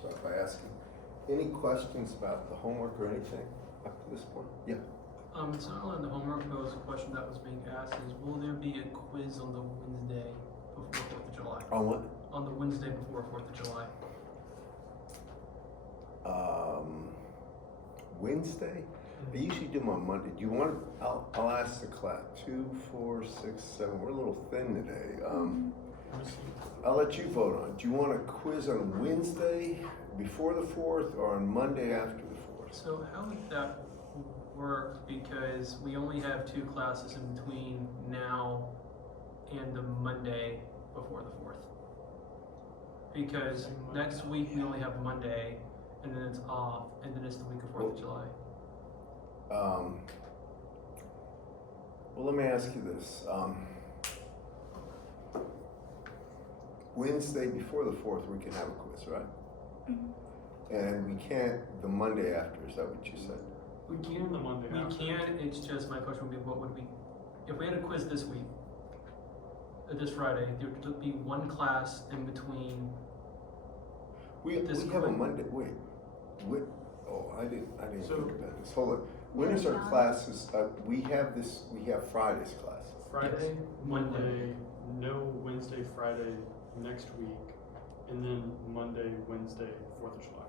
start by asking, any questions about the homework or anything up to this point? Yeah. It's not on the homework, but it was a question that was being asked is, will there be a quiz on the Wednesday before 4th of July? On what? On the Wednesday before 4th of July. Wednesday? I usually do them on Monday. Do you want, I'll ask the class, 2, 4, 6, 7, we're a little thin today. I'll let you vote on it. Do you want a quiz on Wednesday before the 4th or on Monday after the 4th? So how would that work? Because we only have 2 classes in between now and the Monday before the 4th. Because next week we only have Monday, and then it's off, and then it's the week of 4th of July. Well, let me ask you this. Wednesday before the 4th, we can have a quiz, right? Mm-hmm. And we can't the Monday after, is that what you said? We can the Monday We after. can, it's just my question would be, what would we, if we had a quiz this week, this Friday, there would be 1 class in between. We have a quiz. Monday, wait, oh, I didn't So- think about this, hold on. When is our classes, we have Friday's class. Friday, Yes. Monday, no Wednesday, Friday next week, and then Monday, Wednesday, 4th of July.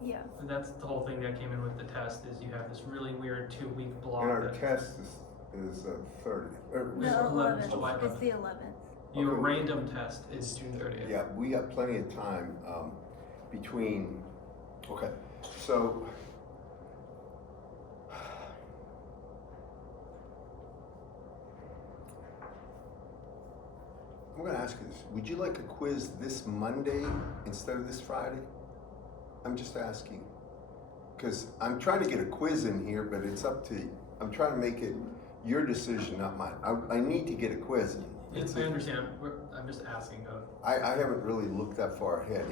Yeah. And that's the whole thing that came in with the test, is you have this really weird 2-week block. And our that- test is 30, or, No. The 11th, 11th. July It's the 11th. Your Okay. random test is June 30th. yeah, we have plenty of time, between, okay, so. I'm gonna ask you this, would you like a quiz this Monday instead of this Friday? I'm just asking, because I'm trying to get a quiz in here, but it's up to, I'm trying to make it your decision, not mine. I need to get a quiz in. Yes, I understand. I'm just asking. I haven't really looked that far ahead.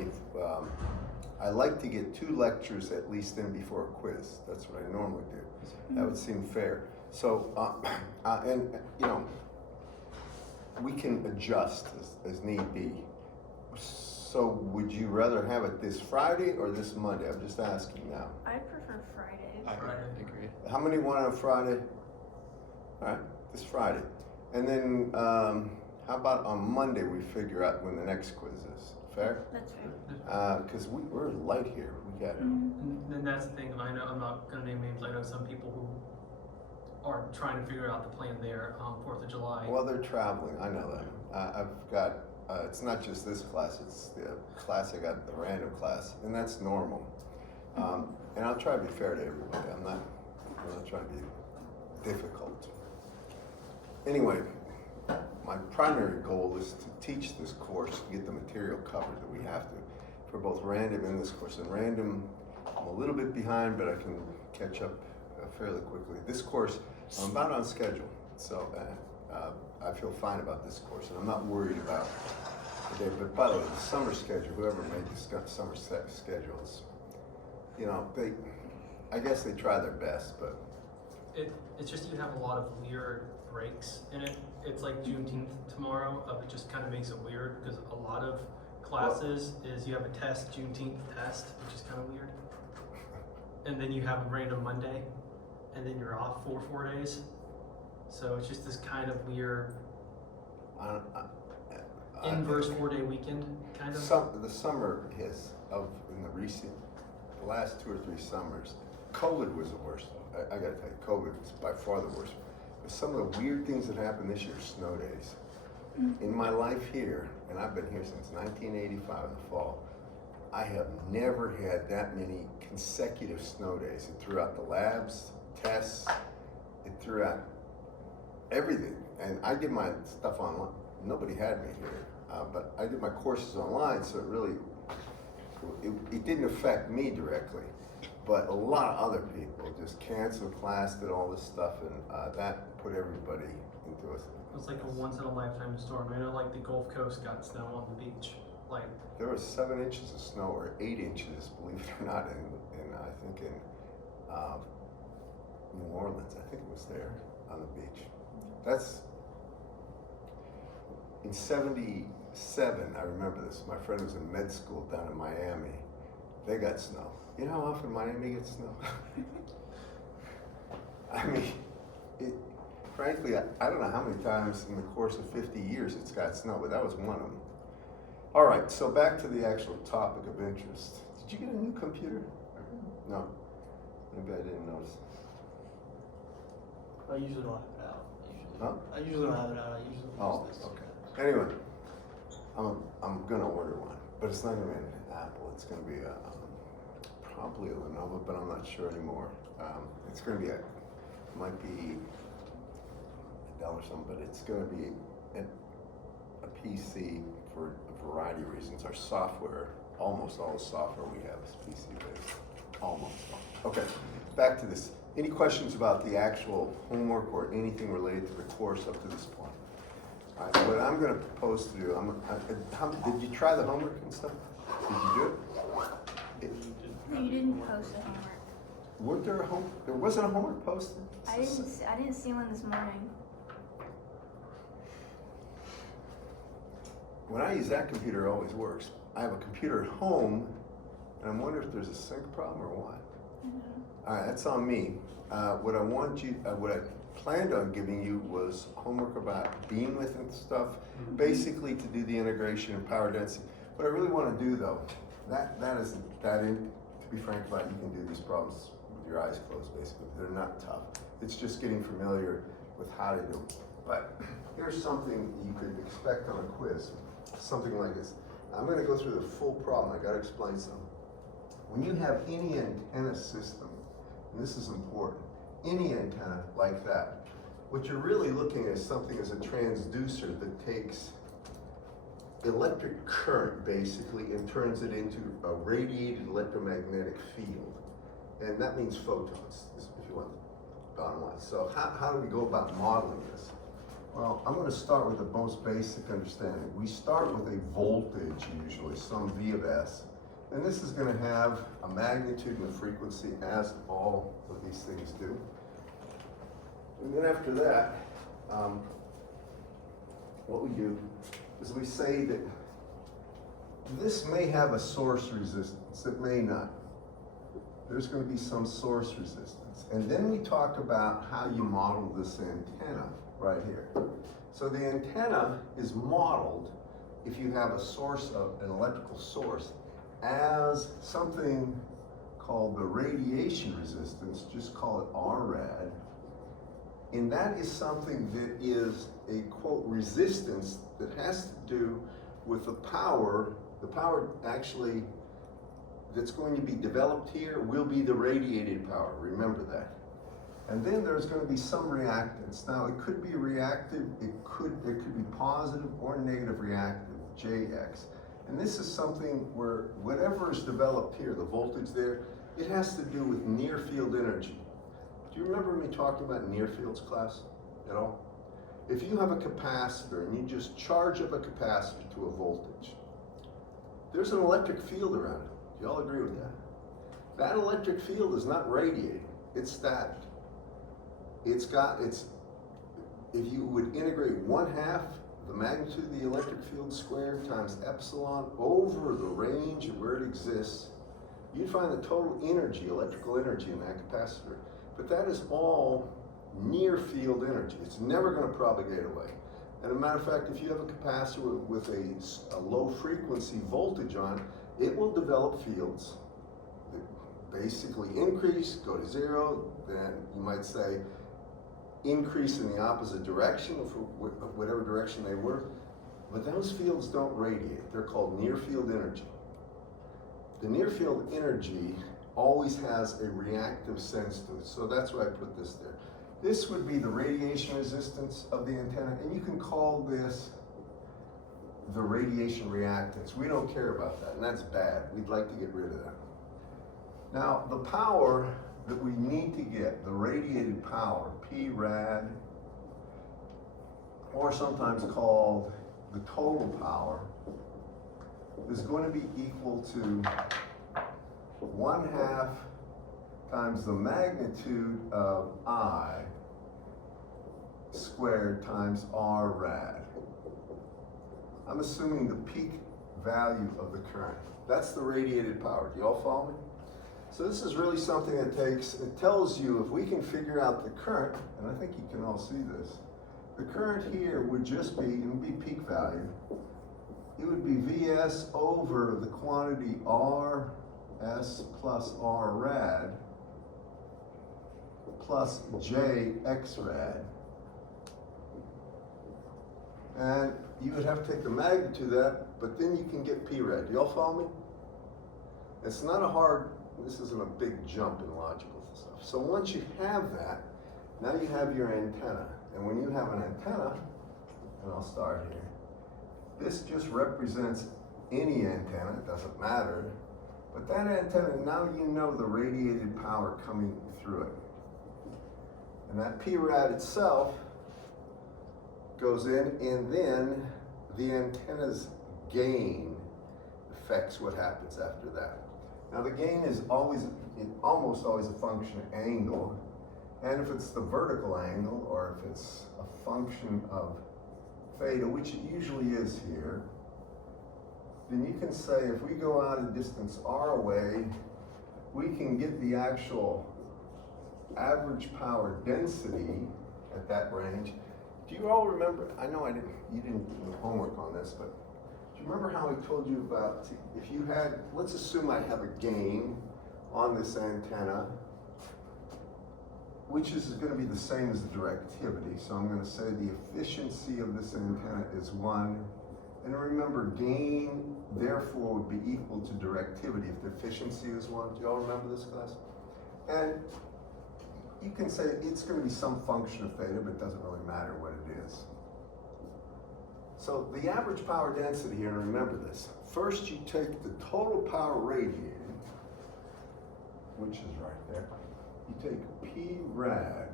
I like to get 2 lectures at least in before a quiz. That's what I normally do. That would seem fair. So, and you know, we can adjust as need be. So would you rather have it this Friday or this Monday? I'm just asking now. I prefer Fridays. I Friday. agree. How many want on Friday? All right, this Friday. And then how about on Monday we figure out when the next quiz is? Fair? That's fair. Because we're light here. We got And then that's the thing. I know I'm not going to name names. I know some people who are trying to figure out the plan there on 4th of July. well, they're traveling. I know that. I've got. It's not just this class. It's the class I got, the random class, and that's normal. And I'll try to be fair to everybody. I'm not trying to be difficult. Anyway, my primary goal is to teach this course, get the material covered that we have to for both random and this course. And random, I'm a little bit behind, but I can catch up fairly quickly. This course, I'm about on schedule, so I feel fine about this course, and I'm not worried about the day. But by the way, the summer schedule, whoever made the summer schedules, you know, I guess they try their best, but It's just you have a lot of weird breaks in it. It's like Juneteenth tomorrow. It just kind of makes it weird because a lot of classes is you have a test, Juneteenth test, which is kind of weird. And then you have a random Monday, and then you're off for 4 days. So it's just this kind of weird inverse 4-day weekend kind of. The summer is in the last 2 or 3 summers, COVID was the worst. I gotta tell you, COVID was by far the worst. But some of the weird things that happened this year, snow days. In my life here, and I've been here since 1985 in the fall, I have never had that many consecutive snow days. It threw out the labs, tests, it threw out everything. And I did my stuff online. Nobody had me here, but I did my courses online, so it didn't affect me directly. But a lot of other people just canceled class, did all this stuff, and that put everybody into a. It was like a once-in-a-lifetime storm. I know, like the Gulf Coast got snow on the beach. Like There was 7 inches of snow, or 8 inches, believe it or not, in I think in New Orleans. I think it was there on the beach. That's in 70 7, I remember this. My friend was in med school down in Miami. They got snow. You know how often Miami gets snow? I mean, frankly, I don't know how many times in the course of 50 years it's got snow, but that was one of them. All right, so back to the actual topic of interest. Did you get a new computer? No. Maybe I didn't notice. I usually don't have it out. Huh? I usually don't have it out. I usually Oh, use this. okay. Anyway, I'm gonna order one, but it's not gonna be an Apple. It's gonna be probably a Lenovo, but I'm not sure anymore. It's gonna be might be $1 something, but it's gonna be a PC for a variety of reasons. Our software, almost all the software we have is PC based. Almost all. Okay, back to this. Any questions about the actual homework or anything related to the course up to this point? All right, what I'm going to propose to do, did you try the homework and stuff? Did you do it? No, you didn't post the homework. Weren't there there wasn't a homework posted? I didn't see one this morning. When I use that computer, it always works. I have a computer at home, and I'm wondering if there's a sync problem or what. All right, that's on me. What I planned on giving you was homework about beamwidth and stuff, basically to do the integration and power density. What I really want to do though, that isn't that in. To be frank about it, you can do these problems with your eyes closed. Basically, they're not tough. It's just getting familiar with how to do them. But here's something you could expect on a quiz, something like this. I'm going to go through the full problem. I got to explain something. When you have any antenna system, and this is important, any antenna like that, what you're really looking at is something as a transducer that takes electric current basically and turns it into a radiated electromagnetic field. And that means photons, if you want the bottom line. So how do we go about modeling this? Well, I'm going to start with the most basic understanding. We start with a voltage usually, some V of S. And this is going to have a magnitude and a frequency, as all of these things do. And then after that, what we do is we say that this may have a source resistance, it may not. There's going to be some source resistance. And then we talk about how you model this antenna right here. So the antenna is modeled if you have a source of an electrical source as something called the radiation resistance, just call it RRAD. And that is something that is a, quote, resistance that has to do with the power actually that's going to be developed here will be the radiated power, remember that. And then there's going to be some reactance. Now it could be reactive, it could be positive or negative reactive, JX. And this is something where whatever is developed here, the voltage there, it has to do with near field energy. Do you remember me talking about near fields class at all? If you have a capacitor and you just charge up a capacitor to a voltage, there's an electric field around it. Do you all agree with that? That electric field is not radiating, it's static. If you would integrate 1/2 the magnitude of the electric field squared times epsilon over the range of where it exists, you'd find the total energy, electrical energy in that capacitor. But that is all near field energy. It's never going to propagate away. And as a matter of fact, if you have a capacitor with a low frequency voltage on, it will develop fields that basically increase, go to 0, then you might say increase in the opposite direction for whatever direction they were. But those fields don't radiate. They're called near field energy. The near field energy always has a reactive sense to it. So that's why I put this there. This would be the radiation resistance of the antenna, and you can call this the radiation reactance. We don't care about that, and that's bad. We'd like to get rid of that. Now, the power that we need to get, the radiated power, P rad, or sometimes called the total power, is going to be equal to 1/2 times the magnitude of I squared times R rad. I'm assuming the peak value of the current. That's the radiated power. Do you all follow me? So this is really something that it tells you if we can figure out the current, and I think you can all see this, the current here would just be, it would be peak value. It would be Vs over the quantity Rs plus R rad plus J X rad. And you would have to take the magnitude of that, but then you can get P rad. Do y'all follow me? It's not a hard, this isn't a big jump in logical stuff. So once you have that, now you have your antenna. And when you have an antenna, and I'll start here, this just represents any antenna, it doesn't matter. But that antenna, now you know the radiated power coming through it. And that P rad itself goes in, and then the antenna's gain affects what happens after that. Now the gain is almost always a function of angle, and if it's the vertical angle, or if it's a function of theta, which it usually is here, then you can say if we go out a distance r away, we can get the actual average power density at that range. Do you all remember, I know you didn't do homework on this, but do you remember how I told you about, if you had, let's assume I have a gain on this antenna, which is going to be the same as the directivity. So I'm going to say the efficiency of this antenna is 1. And remember, gain therefore would be equal to directivity if the efficiency is 1. Do you all remember this, class? And you can say it's going to be some function of theta, but it doesn't really matter what it is. So the average power density here, and remember this, first you take the total power radiated, which is right there. You take P rad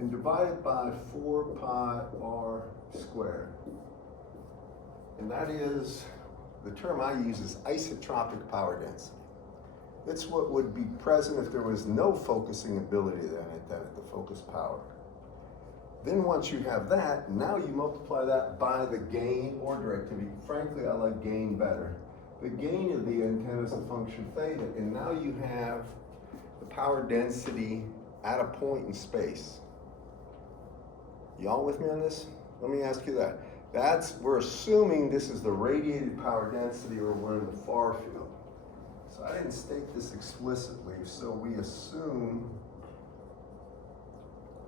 and divide it by 4 pi r squared. And that is, the term I use is isotropic power density. It's what would be present if there was no focusing ability of that antenna, the focus power. Then once you have that, now you multiply that by the gain or directivity. Frankly, I like gain better. The gain of the antenna is a function theta, and now you have the power density at a point in space. Y'all with me on this? Let me ask you that. We're assuming this is the radiated power density, or we're in the far field. So I didn't state this explicitly, so we assume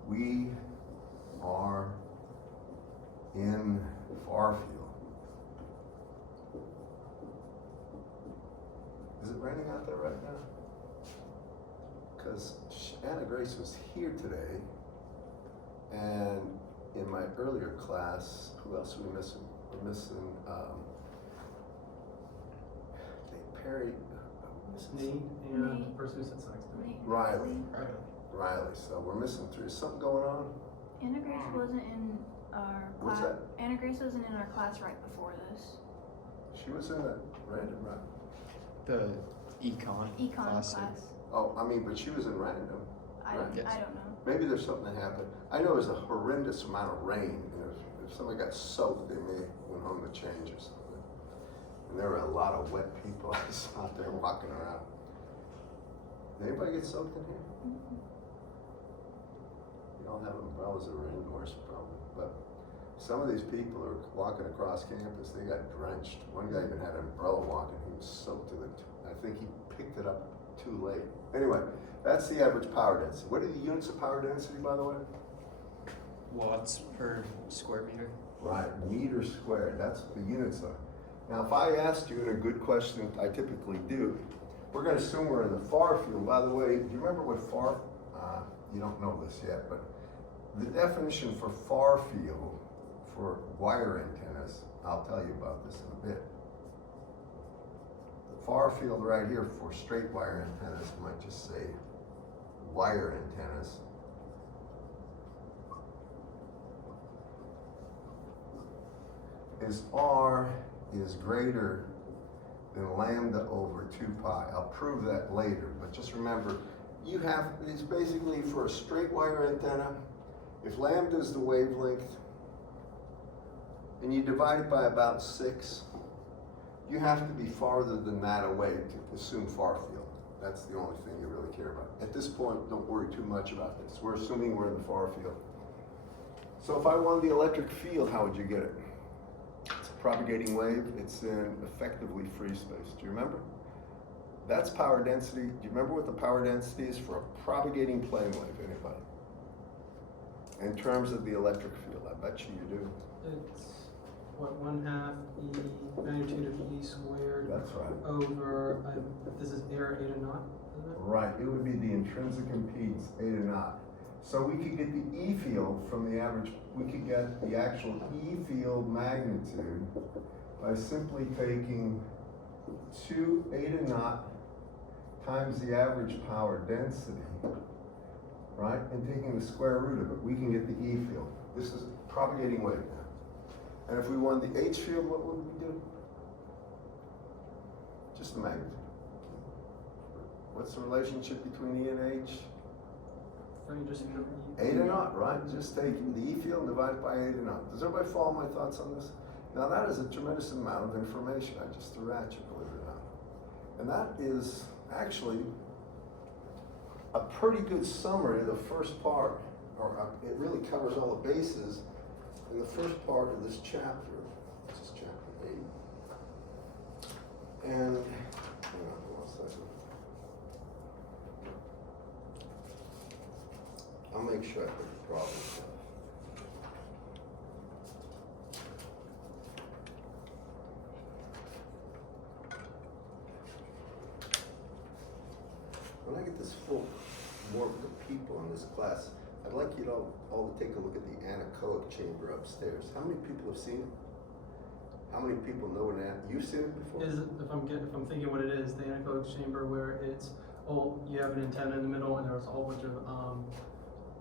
we are in far field. Is it raining out there right now? Because Anna Grace was here today, and in my earlier class, who else are we missing? We're missing Perry. Nate and the person who sits next to me. Riley. Right. Riley. So we're missing 3. Is something going on? Anna Grace wasn't in our class. What's that? Anna Grace wasn't in our class right before this. She was in that random, right? The econ Econ class. Oh, I mean, but she was in random. I Right. Yes. don't know. Maybe there's something that happened. I know there's a horrendous amount of rain, and if somebody got soaked, they may went home to change or something. And there were a lot of wet people out there walking around. Did anybody get soaked in here? You all have umbrellas that were indoors probably, but some of these people are walking across campus, they got drenched. One guy even had an umbrella walking, he was soaked to the, I think he picked it up too late. Anyway, that's the average power density. What are the units of power density, by the way? watts per square meter. Right, meter squared, that's what the units are. Now, if I asked you in a good question, I typically do, we're gonna assume we're in the far field. By the way, do you remember what far, you don't know this yet, but the definition for far field for wire antennas, I'll tell you about this in a bit. The far field right here for straight wire antennas, you might just say wire antennas. Is R is greater than lambda over 2 pi. I'll prove that later, but just remember, you have, it's basically for a straight wire antenna, if lambda is the wavelength, and you divide it by about 6, you have to be farther than that away to assume far field. That's the only thing you really care about. At this point, don't worry too much about this. We're assuming we're in the far field. So if I wanted the electric field, how would you get it? It's a propagating wave. It's in effectively free space. Do you remember? That's power density. Do you remember what the power density is for a propagating plane wave? Anybody? In terms of the electric field, I bet you do. It's what, 1/2 E magnitude of E squared That's right. over, this is air 8 naught, isn't it? Right, it would be the intrinsic impedance, eta naught. So we could get the E field from the average, we could get the actual E field magnitude by simply taking 2 eta naught times the average power density, right? And taking the square root of it, we can get the E field. This is propagating wave now. And if we wanted the H field, what would we do? Just the magnitude. What's the relationship between E and H? So you just, Eta naught, right? Just take the E field and divide it by eta naught. Does everybody follow my thoughts on this? Now that is a tremendous amount of information I just threw at you, believe it or not. And that is actually a pretty good summary of the first part, or it really covers all the bases in the first part of this chapter, which is chapter 8. And, hang on for 1 second. I'll make sure I put the problem stuff. When I get this full more of the people in this class, I'd like you to all to take a look at the anechoic chamber upstairs. How many people have seen it? How many people know an you've seen it before? is, if I'm thinking what it is, the anechoic chamber where it's, you have an antenna in the middle and there's a whole bunch of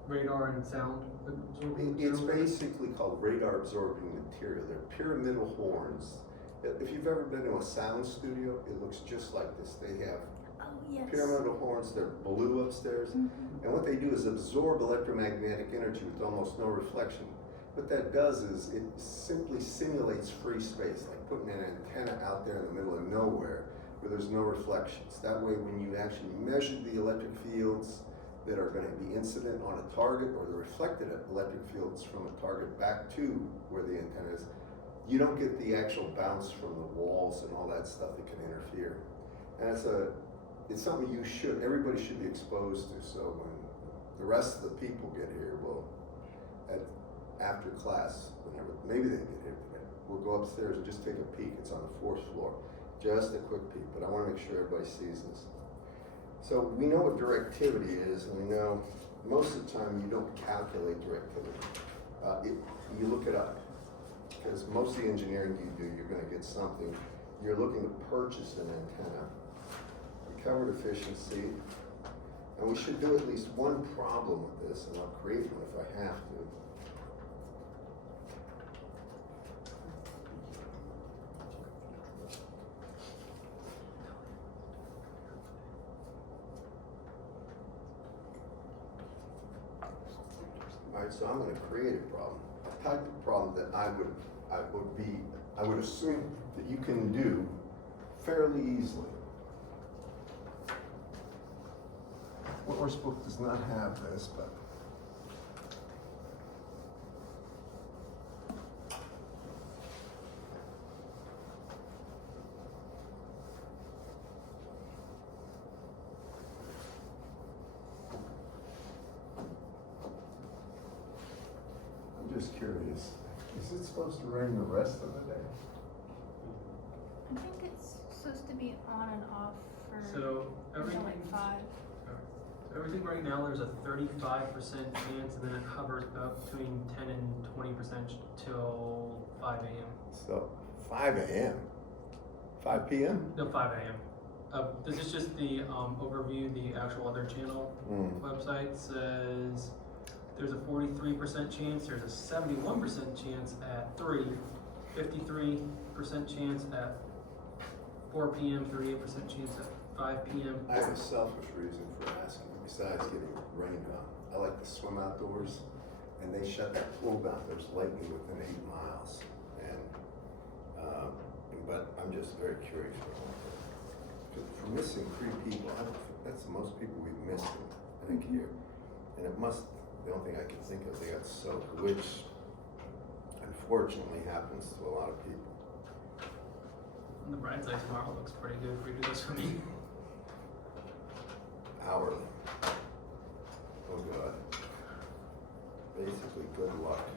radar and sound absorbing It's material. basically called radar absorbing material. They're pyramidal horns. If you've ever been to a sound studio, it looks just like this. They have Oh, yes. pyramidal horns, they're blue upstairs. And what they do is absorb electromagnetic energy with almost no reflection. What that does is it simply simulates free space, like putting an antenna out there in the middle of nowhere where there's no reflections. That way when you actually measure the electric fields that are going to be incident on a target or the reflected electric fields from a target back to where the antenna is, you don't get the actual bounce from the walls and all that stuff that can interfere. And it's something everybody should be exposed to. So when the rest of the people get here, after class, whenever, maybe they get here today, we'll go upstairs and just take a peek. It's on the 4th floor. Just a quick peek, but I want to make sure everybody sees this. So we know what directivity is, and we know most of the time you don't calculate directivity. You look it up, because most of the engineering you do, you're going to get something. You're looking to purchase an antenna. Recovered efficiency, and we should do at least one problem with this, and I'll create one if I have to. All right, so I'm going to create a problem, a type of problem that I would assume that you can do fairly easily. Whitworth's book does not have this, but I'm just curious. Is it supposed to rain the rest of the day? I think it's supposed to be on and off for So until everything, like 5. everything right now, there's a 35% chance, and then it hovers about between 10 and 20% till 5 a.m. So 5 a.m. 5 p.m. No, 5 a.m. This is just the overview. The actual other channel website says there's a 43% chance, there's a 71% chance at 3, 53% chance at 4 p.m., 38% chance at 5 p.m. I have a selfish reason for asking. Besides getting rained on, I like to swim outdoors, and they shut that pool down. There's lightning within 8 miles, and But I'm just very curious. For missing 3 people, that's the most people we've missed, I think, here. And it must, the only thing I can think of, they got soaked, which unfortunately happens to a lot of people. And the bright side tomorrow looks pretty good for you to do this for me. Hourly. Oh God. Basically, good luck.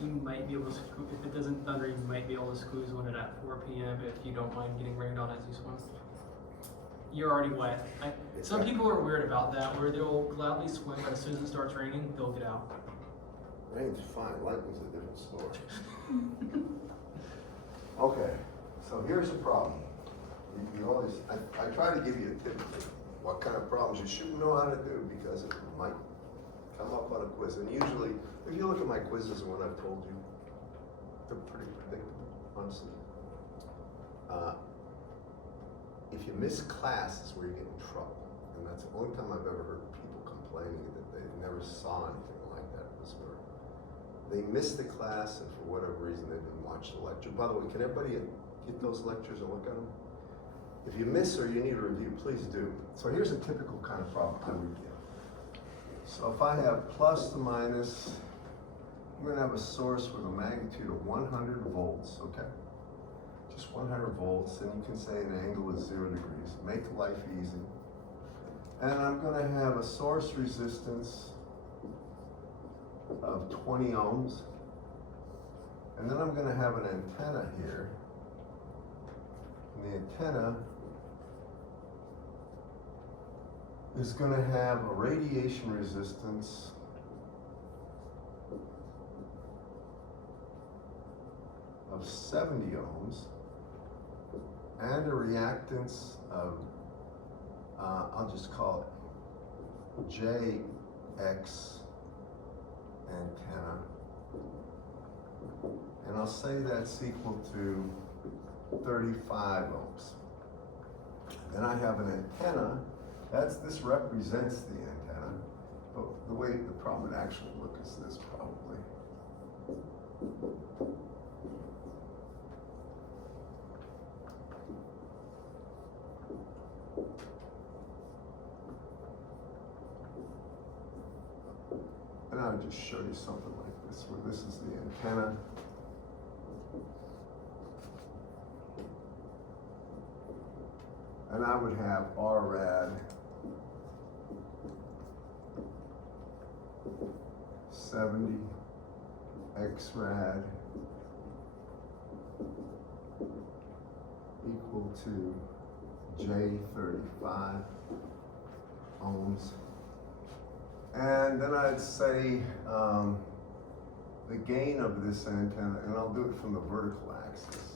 You might be able to, if it doesn't thunder, you might be able to squeeze one in at 4 p.m. if you don't mind getting rained on as you swim. You're already wet. Some people are weird about that, where they'll gladly swim, but as soon as it starts raining, they'll get out. Rain's fine, lightning's a different story. Okay, so here's the problem. You always, I try to give you a tip of what kind of problems you should know how to do, because it might come up on a quiz. And usually, if you look at my quizzes and what I've told you, they're pretty predictable, honestly. If you miss class, is where you get in trouble. And that's the only time I've ever heard people complaining that they never saw anything like that, was where they missed the class and for whatever reason they didn't watch the lecture. By the way, can everybody get those lectures and look at them? If you miss or you need a review, please do. So here's a typical kind of problem I would give. So if I have plus to minus, I'm gonna have a source with a magnitude of 100 volts, okay? Just 100 volts, and you can say an angle is 0 degrees. Make life easy. And I'm gonna have a source resistance of 20 ohms. And then I'm gonna have an antenna here. And the antenna is gonna have a radiation resistance of 70 ohms and a reactance of, I'll just call it JX antenna. And I'll say that's equal to 35 ohms. Then I have an antenna. This represents the antenna, but the way the problem would actually look is this probably. And I would just show you something like this, where this is the antenna. And I would have R rad 70, X rad equal to J35 ohms. And then I'd say the gain of this antenna, and I'll do it from the vertical axis.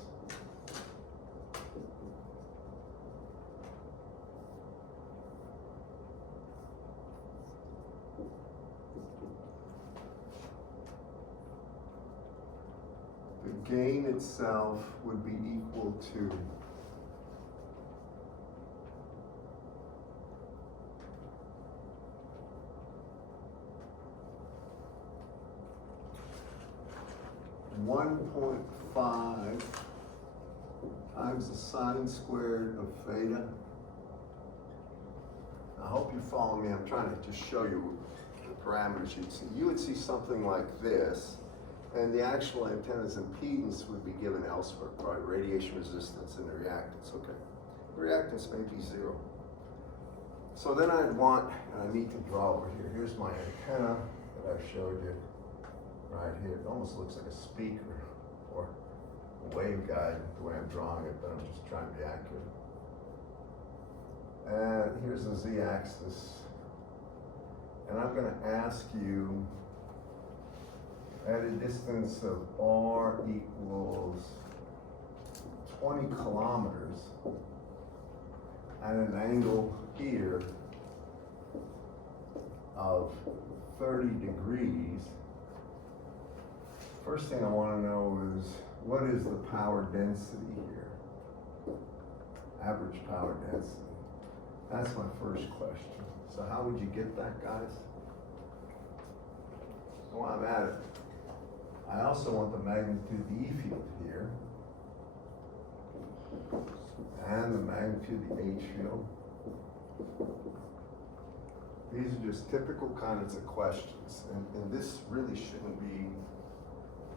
The gain itself would be equal to (1.5) times the sine squared of theta. I hope you follow me. I'm trying to just show you the parameters you'd see. You would see something like this, and the actual antenna's impedance would be given elsewhere, probably radiation resistance and the reactance. Okay, the reactance may be 0. So then I'd want, and I need to draw over here. Here's my antenna that I showed you right here. It almost looks like a speaker or a waveguide the way I'm drawing it, but I'm just trying to be accurate. And here's the z-axis. And I'm going to ask you, at a distance of r equals 20 kilometers at an angle here of 30 degrees, first thing I want to know is, what is the power density here? Average power density. That's my first question. So how would you get that, guys? Well, I'm at it. I also want the magnitude of the E field here. And the magnitude of the H field. These are just typical kinds of questions, and this really shouldn't be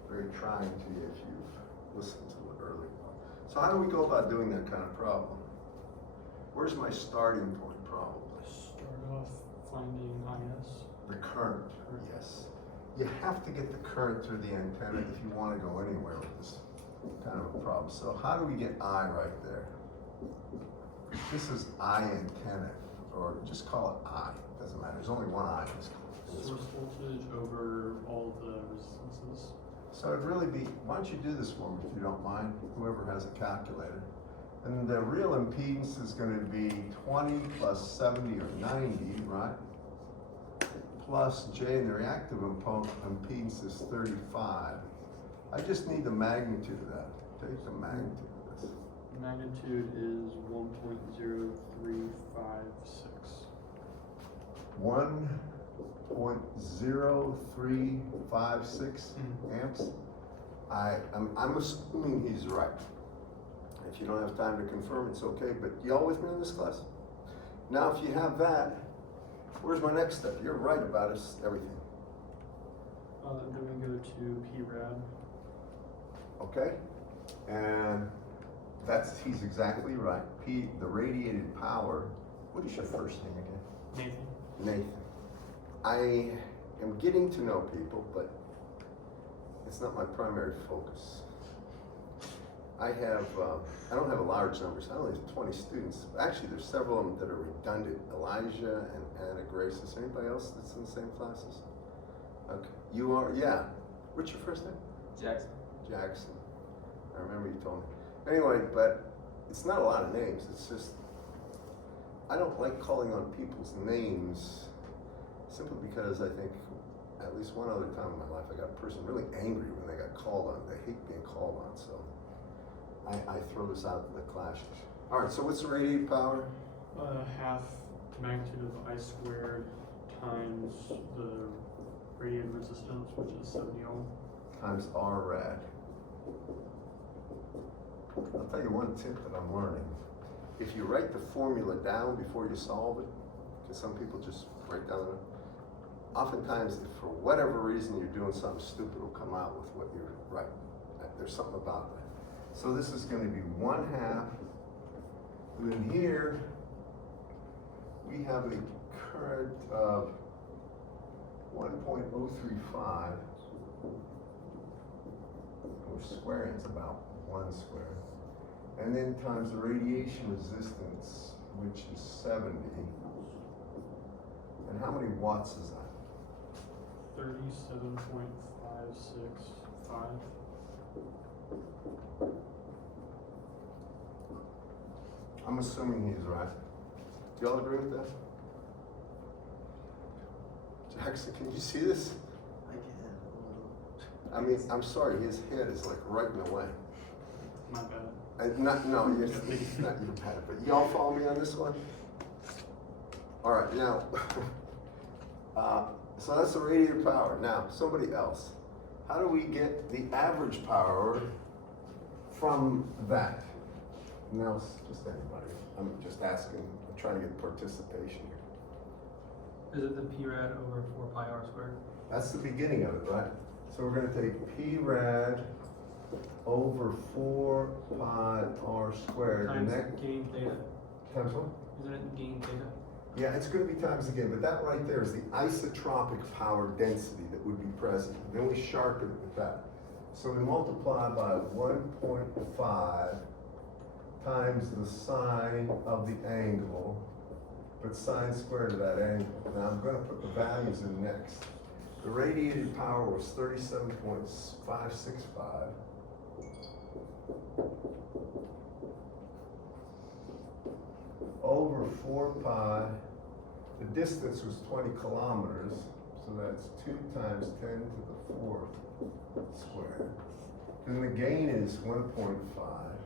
very trying to you if you've listened to it earlier. So how do we go about doing that kind of problem? Where's my starting point, probably? Start off finding IS. The current, yes. You have to get the current through the antenna if you want to go anywhere with this kind of a problem. So how do we get I right there? This is I antenna, or just call it I. Doesn't matter. There's only one I in this. Source voltage over all the resistances. So it'd really be, why don't you do this for me if you don't mind, whoever has a calculator. And the real impedance is going to be 20 plus 70 or 90, right? Plus J, and the reactive impedance is 35. I just need the magnitude of that. Take the magnitude of this. Magnitude is 1.0356. 1.0356 amps. I'm assuming he's right. If you don't have time to confirm, it's okay, but y'all with me in this class? Now, if you have that, where's my next step? You're right about everything. Then we go to PRAD. Okay? And he's exactly right. The radiated power, what is your first name again? Nathan. Nathan. I am getting to know people, but it's not my primary focus. I don't have a large number, so I only have 20 students. Actually, there's several of them that are redundant. Elijah and Anna Grace. Is there anybody else that's in the same classes? Okay. You are, yeah. What's your first name? Jackson. Jackson. I remember you told me. Anyway, but it's not a lot of names. It's just, I don't like calling on people's names simply because I think at least one other time in my life I got a person really angry when they got called on. They hate being called on, so I throw this out in the classes. All right, so what's the radiated power? Half the magnitude of I squared times the radiated resistance, which is 70 ohm. Times R rad. I'll tell you one tip that I'm learning. If you write the formula down before you solve it, because some people just write down the, oftentimes if for whatever reason you're doing something stupid, it'll come out with what you're right. There's something about that. So this is going to be 1/2. And then here we have a current of 1.035. We're squaring, it's about 1 square. And then times the radiation resistance, which is 70. And how many watts is that? 37.565. I'm assuming he's right. Do y'all agree with that? Jackson, can you see this? I can. I mean, I'm sorry, his head is like right in the way. My bad. It's not your bad, but y'all follow me on this one? All right, now, so that's the radiated power. Now, somebody else. How do we get the average power from that? Now, just anybody. I'm just asking, I'm trying to get participation here. Is it the PRAD over 4 pi r squared? That's the beginning of it, right? So we're gonna take P rad over 4 pi r squared. Times the next gain theta. times what? Isn't it gain theta? Yeah, it's gonna be times again, but that right there is the isotropic power density that would be present. Then we sharpen it with that. So we multiply by 1.5 times the sine of the angle, but sine squared of that angle. Now I'm gonna put the values in next. The radiated power was 37.565. Over 4 pi, the distance was 20 kilometers, so that's 2 times 10 to the 4th squared. And the gain is 1.5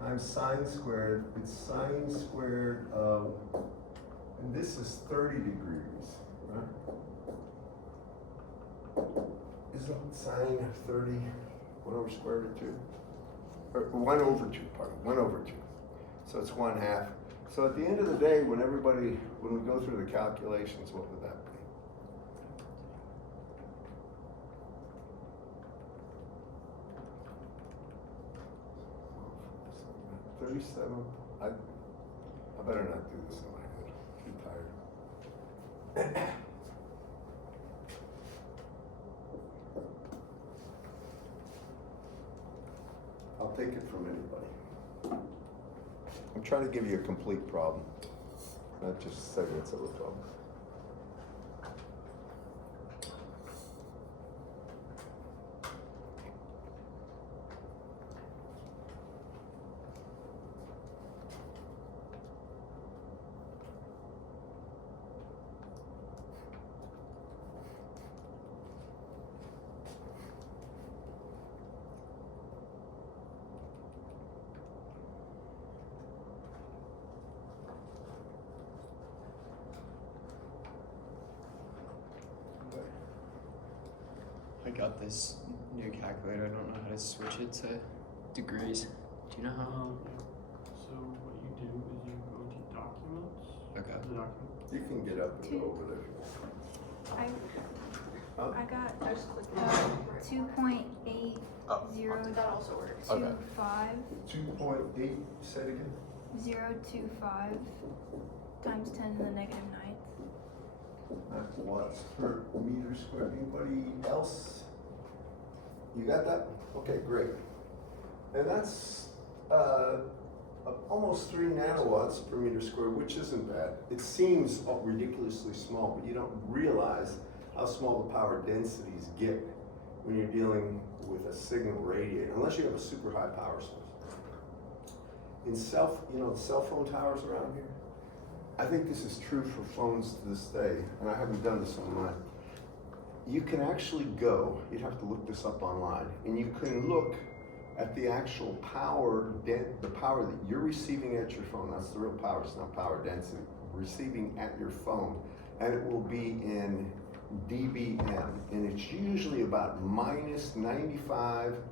times sine squared. It's sine squared of, and this is 30 degrees, right? Isn't sine 30 1 over square root of 2? Or 1 over 2, pardon, 1 over 2. So it's 1/2. So at the end of the day, when we go through the calculations, what would that be? 37. I better not do this in my head. I'm too tired. I'll take it from anybody. I'm trying to give you a complete problem, not just segments of a problem. I got this new calculator. I don't know how to switch it to degrees. Do you know how? So what you do is you go to documents. Okay. The document. You can get up and go over there. I got I just clicked it. 2.8025 That also works. Okay. 2.8, say it again? 025 times 10 to the negative 9th. That's watts per meter squared. Anybody else? You got that? Okay, great. And that's almost 3 nanowatts per meter squared, which isn't bad. It seems ridiculously small, but you don't realize how small the power densities get when you're dealing with a signal radiator, unless you have a super high power source. In the cell phone towers around here, I think this is true for phones to this day, and I haven't done this on mine. You can actually go, you'd have to look this up online, and you can look at the actual power, the power that you're receiving at your phone. That's the real power, it's not power density. Receiving at your phone, and it will be in dBm, and it's usually about minus 95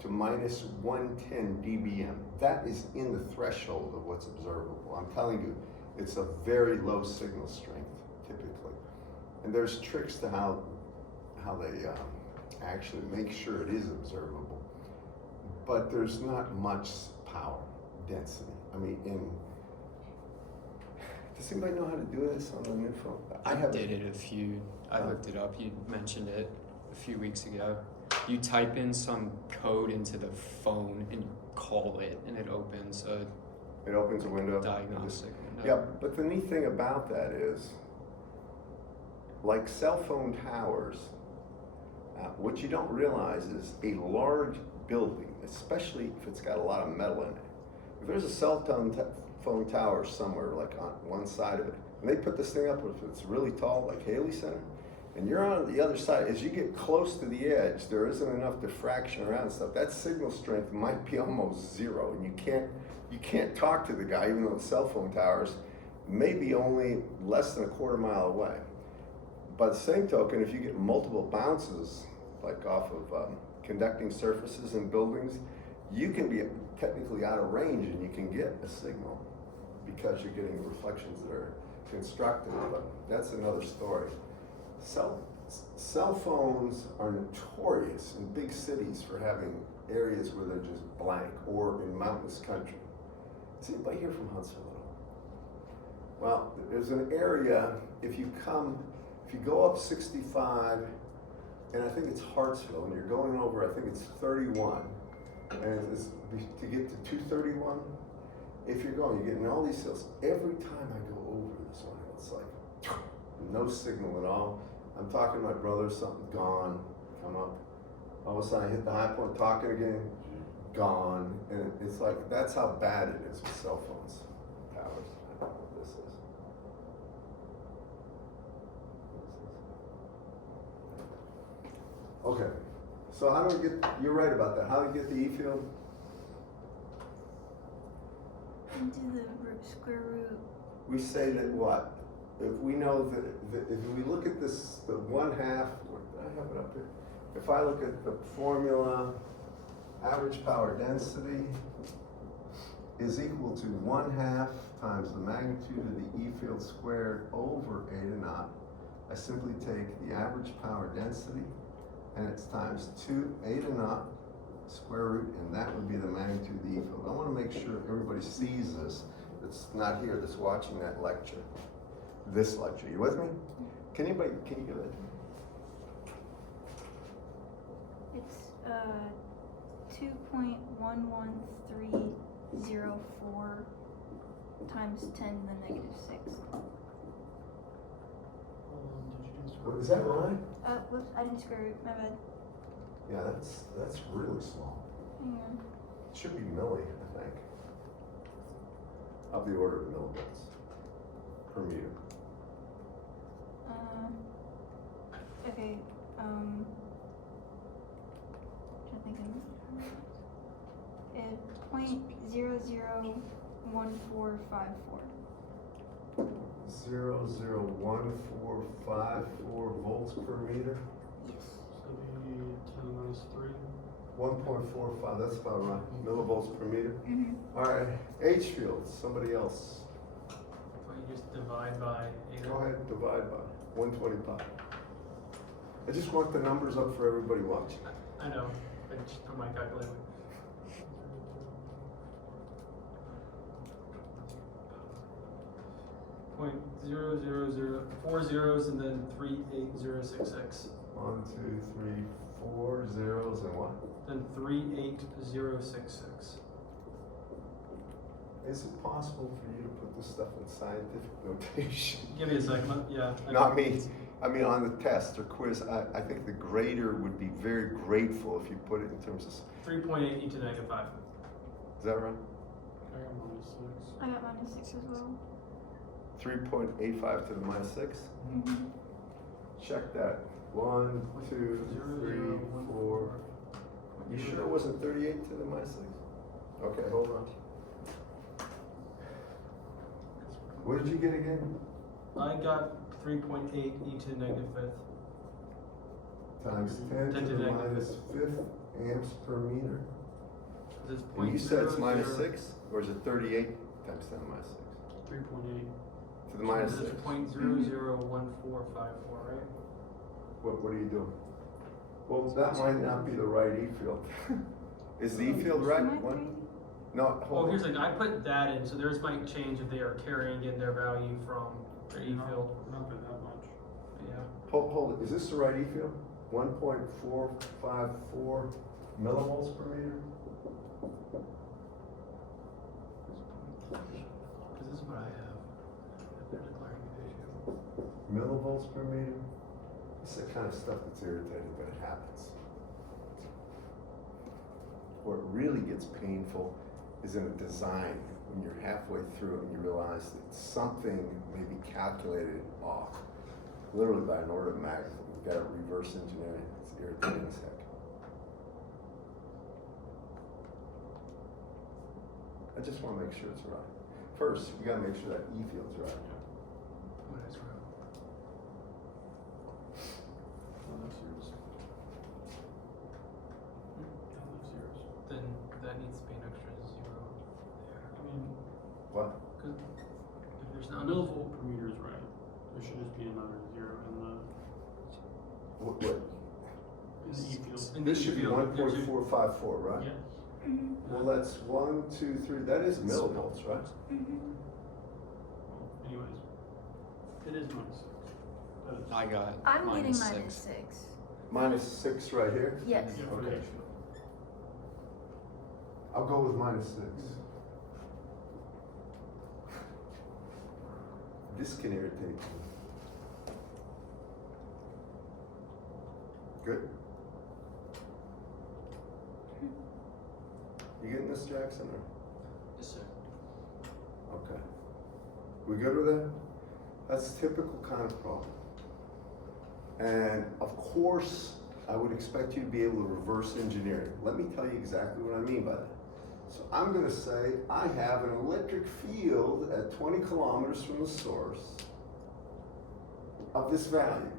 to minus 110 dBm. That is in the threshold of what's observable. I'm telling you, it's a very low signal strength, typically. And there's tricks to how they actually make sure it is observable. But there's not much power density. I mean, does anybody know how to do this on the new phone? I looked it up. You mentioned it a few weeks ago. You type in some code into the phone and call it, and it opens a window. diagnostic window. Yeah, but the neat thing about that is, like cell phone towers, what you don't realize is a large building, especially if it's got a lot of metal in it. If there's a cell phone tower somewhere, like on one side of it, and they put this thing up, if it's really tall, like Haley Center, and you're on the other side, as you get close to the edge, there isn't enough diffraction around and stuff. That signal strength might be almost zero, and you can't talk to the guy, even though the cell phone towers may be only less than a quarter mile away. By the same token, if you get multiple bounces, like off of conducting surfaces in buildings, you can be technically out of range and you can get a signal because you're getting reflections that are constructive, but that's another story. Cell phones are notorious in big cities for having areas where they're just blank, or in mountainous country. Is anybody here from Huntsville at all? Well, there's an area, if you go up 65, and I think it's Hartsville, and you're going over, I think it's 31, and it's to get to 231, if you're getting all these hills. Every time I go over this one, it's like, no signal at all. I'm talking to my brother, something gone, come up. All of a sudden I hit the high point, talking again, gone. And it's like, that's how bad it is with cell phones, towers. I don't know what this is. Okay, so how do we get, you're right about that. How do we get the E field? Into the square root. We say that what? if we know that if we look at this, the 1/2, I have it up here. If I look at the formula, average power density is equal to 1/2 times the magnitude of the E field squared over eta naught. I simply take the average power density and it's times 2 eta naught square root, and that would be the magnitude of the E field. I want to make sure everybody sees this, that's not here, that's watching that lecture. This lecture, you with me? Can you give it? It's 2.11304 times 10 to the negative 6. What, is that right? Whoops, I didn't square root, my bad. Yeah, that's really small. Hang on. It should be milli, I think. Of the order of millivolts per meter. Okay, trying to think of 0.001454. 0.01454 volts per meter. Yes. So it'd be 10 minus 3. 1.45, that's about right. Millivolts per meter. Mm-hmm. All right, H fields, somebody else. Well, you just divide by eta. Go ahead, divide by 125. I just want the numbers up for everybody watching. I know, I just put my calculator. .000 4 zeros and then 38066. 1, 2, 3, 4 zeros and what? Then 38066. Is it possible for you to put this stuff in scientific notation? Give me a second. Yeah. Not me. I mean, on the test or quiz, I think the grader would be very grateful if you put it in terms of. 3.8 e to the negative 5. Is that right? I got minus 6. I got minus 6 as well. 3.85 to the minus 6. Mm-hmm. Check that. 1, 2, 3, 4. You sure it wasn't 38 to the minus 6? Okay, hold on. What did you get again? I got 3.8 e to the negative 5th. Times 10 to the minus 5th amps per meter. This And you said it's minus 0.00 6? Or is it 38 times 10 to the minus 6? 3.8. To the minus This 6. is .001454, right? What are you doing? Well, that might not be the right E field. Is the E field right? Am I One? crazy? No, Well, hold here's on. the thing, I put that in, so theirs might change if they are carrying in their value from their E field. Not by that much. Yeah. Hold it. Is this the right E field? 1.454 millivolts per meter? Because this is what I have. If they're declaring the issue. Millivolts per meter? It's the kind of stuff that's irritating, but it happens. Where it really gets painful is in a design, when you're halfway through and you realize that something may be calculated off, literally by an order of magnitude. We've got to reverse engineer it. It's irritating as heck. I just want to make sure it's right. First, we got to make sure that E field's right. What is wrong? Oh, that's yours. Yeah, that's yours. Then that needs to be an extra 0 there. I mean, What? Because if there's a not millivolt per meter is right. There should just be another 0 in the What? in the E field. In This the should be field, there's a- 1.454, right? Yes. Mm-hmm. Well, that's 1, 2, 3. That is millivolts, right? Mm-hmm. Well, anyways, it is minus 6. That is. I got I'm getting minus minus 6. 6. Minus 6 right here. Yes. Yeah, for the Okay. H field. I'll go with minus 6. This can irritate me. Good. You getting this, Jackson? Or? Yes, sir. Okay. We good with that? That's typical kind of problem. And of course, I would expect you to be able to reverse engineer it. Let me tell you exactly what I mean by that. So I'm gonna say I have an electric field at 20 kilometers from the source of this value.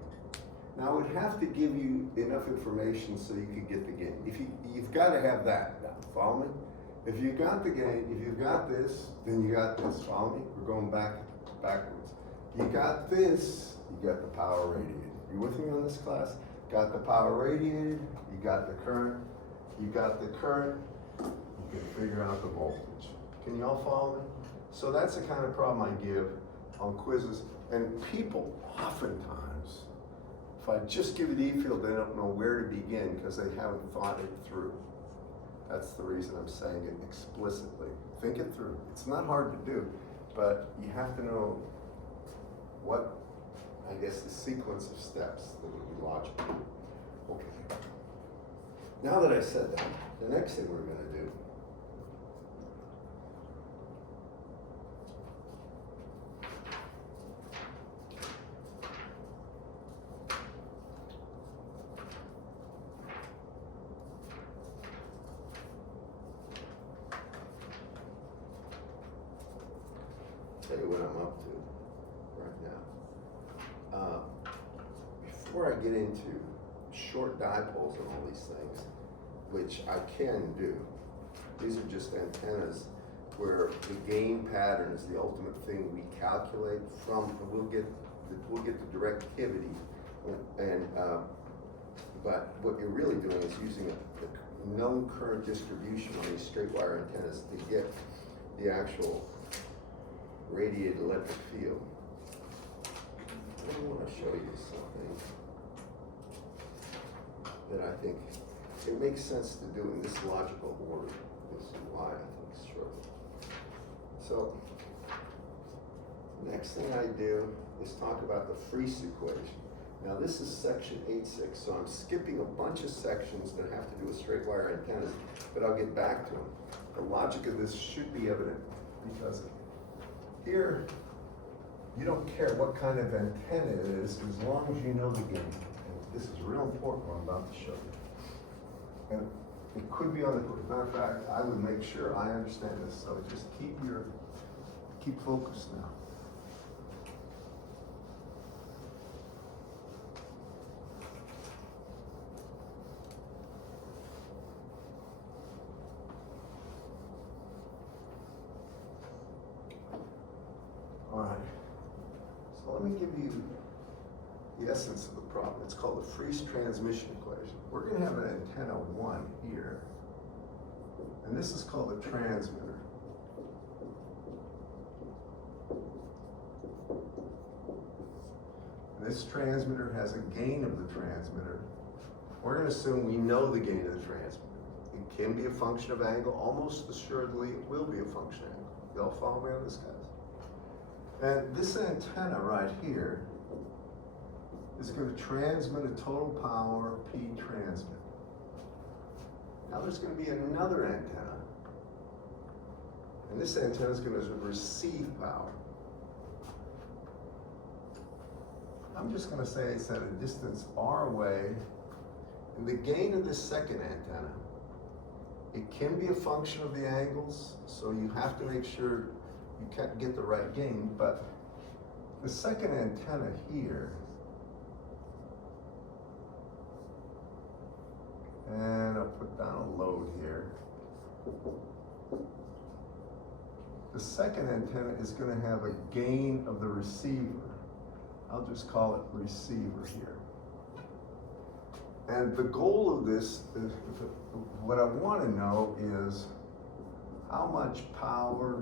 Now, it would have to give you enough information so you could get the gain. You've got to have that now, follow me? If you got the gain, if you've got this, then you got this, follow me? We're going backwards. You got this, you got the power radiated. You with me on this, class? Got the power radiated, you got the current, you can figure out the voltage. Can you all follow me? So that's the kind of problem I give on quizzes. And people oftentimes, if I just give it E-field, they don't know where to begin because they haven't thought it through. That's the reason I'm saying it explicitly. Think it through. It's not hard to do, but you have to know what, I guess, the sequence of steps that would be logical. Okay. Now that I said that, the next thing we're going to do tell you what I'm up to right now. Before I get into short dipoles and all these things, which I can do, these are just antennas where the gain pattern is the ultimate thing we calculate from, and we'll get the directivity, but what you're really doing is using a known current distribution on these straight wire antennas to get the actual radiated electric field. I want to show you something that I think it makes sense to do in this logical order. This is why I think it's short. So, next thing I do is talk about the Friese equation. Now this is section 8.6, so I'm skipping a bunch of sections that have to do with straight wire antennas, but I'll get back to them. The logic of this should be evident because here, you don't care what kind of antenna it is as long as you know the gain. And this is real important what I'm about to show you. And it could be on the, matter of fact, I would make sure I understand this, so just keep focused now. All right, so let me give you the essence of the problem. It's called the Friese transmission equation. We're going to have an antenna 1 here, and this is called the transmitter. And this transmitter has a gain of the transmitter. We're going to assume we know the gain of the transmitter. It can be a function of angle. Almost assuredly, it will be a function of angle. Y'all follow me on this, guys? And this antenna right here is going to transmit a total power P transmit. Now there's going to be another antenna, and this antenna is going to receive power. I'm just going to say it's at a distance r away, and the gain of this second antenna, it can be a function of the angles, so you have to make sure you can't get the right gain, but the second antenna here, and I'll put down a load here. The second antenna is going to have a gain of the receiver. I'll just call it receiver here. And the goal of this, what I want to know is how much power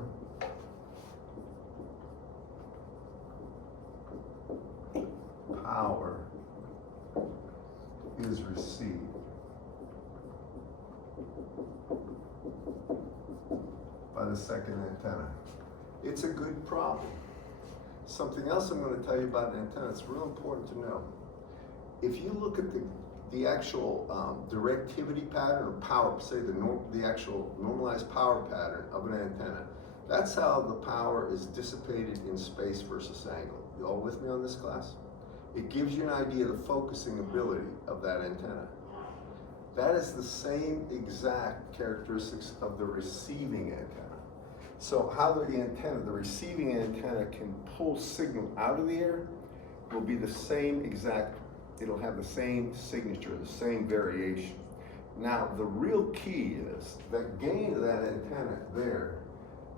is received by the second antenna. It's a good problem. Something else I'm going to tell you about an antenna, it's real important to know. If you look at the actual directivity pattern or power, say the actual normalized power pattern of an antenna, that's how the power is dissipated in space versus angle. You all with me on this, class? It gives you an idea of the focusing ability of that antenna. That is the same exact characteristics of the receiving antenna. So how the receiving antenna can pull signal out of the air will be the same exact, it'll have the same signature, the same variation. Now, the real key is that gain of that antenna there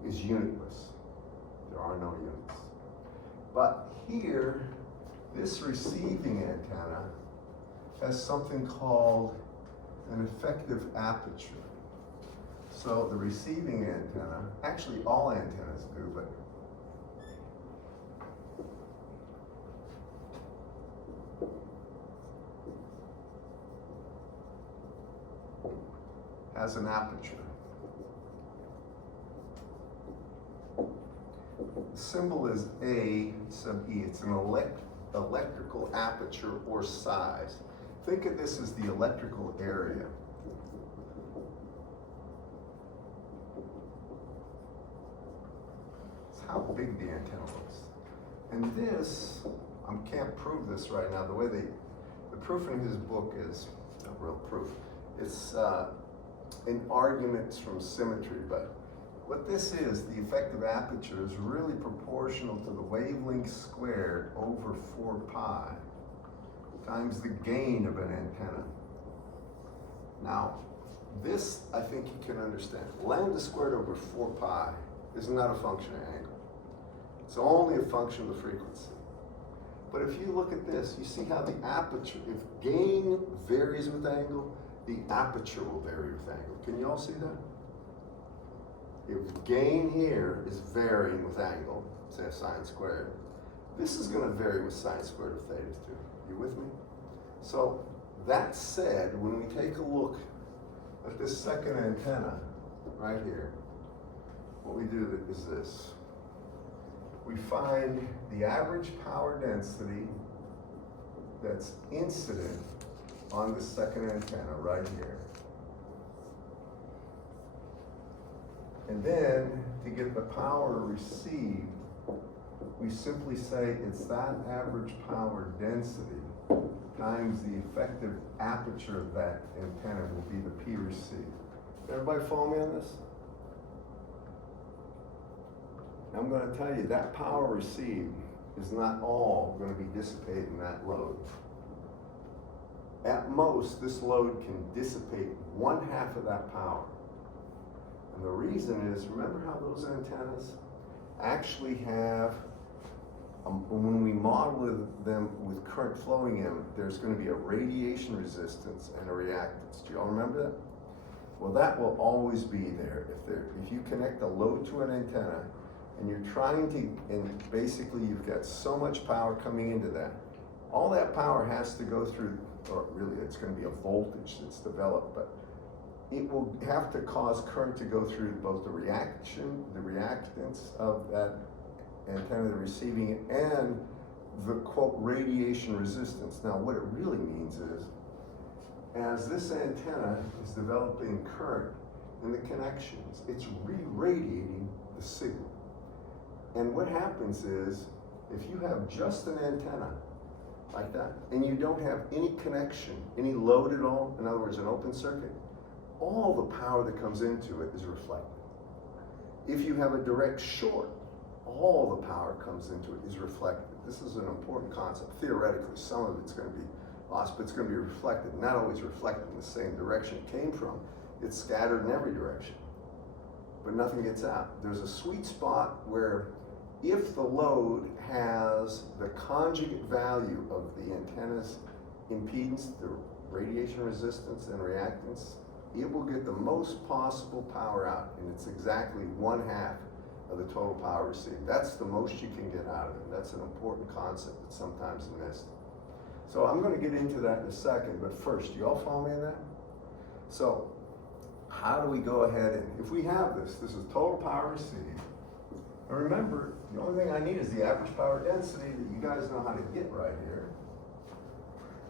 is unitless. There are no units. But here, this receiving antenna has something called an effective aperture. So the receiving antenna, actually all antennas do, but has an aperture. The symbol is A sub E. It's an electrical aperture or size. Think of this as the electrical area. It's how big the antenna looks. And this, I can't prove this right now. The proof in his book is not real proof. It's in arguments from symmetry, but what this is, the effective aperture, is really proportional to the wavelength squared over 4 pi times the gain of an antenna. Now, this I think you can understand. Lambda squared over 4 pi is not a function of angle. It's only a function of the frequency. But if you look at this, you see how the aperture, if gain varies with angle, the aperture will vary with angle. Can you all see that? If gain here is varying with angle, say sine squared, this is going to vary with sine squared of theta too. You with me? So that said, when we take a look at this second antenna right here, what we do is this. We find the average power density that's incident on the second antenna right here. And then to get the power received, we simply say it's that average power density times the effective aperture of that antenna will be the P received. Everybody follow me on this? I'm going to tell you that power received is not all going to be dissipated in that load. At most, this load can dissipate 1/2 of that power. And the reason is, remember how those antennas actually have, when we model them with current flowing in them, there's going to be a radiation resistance and a reactance. Do you all remember that? Well, that will always be there. If you connect a load to an antenna and you're trying to, and basically you've got so much power coming into that, all that power has to go through, or really it's going to be a voltage that's developed, but it will have to cause current to go through both the reactance of that antenna, the receiving it, and the quote radiation resistance. Now what it really means is, as this antenna is developing current in the connections, it's re-radiating the signal. And what happens is, if you have just an antenna like that, and you don't have any connection, any load at all, in other words, an open circuit, all the power that comes into it is reflected. If you have a direct short, all the power comes into it is reflected. This is an important concept. Theoretically, some of it's going to be lost, but it's going to be reflected, not always reflected in the same direction it came from. It's scattered in every direction, but nothing gets out. There's a sweet spot where if the load has the conjugate value of the antenna's impedance, the radiation resistance and reactance, it will get the most possible power out, and it's exactly 1/2 of the total power received. That's the most you can get out of it. That's an important concept that's sometimes missed. So I'm going to get into that in a second, but first, you all follow me in that? So how do we go ahead and, if we have this is total power received. And remember, the only thing I need is the average power density that you guys know how to get right here.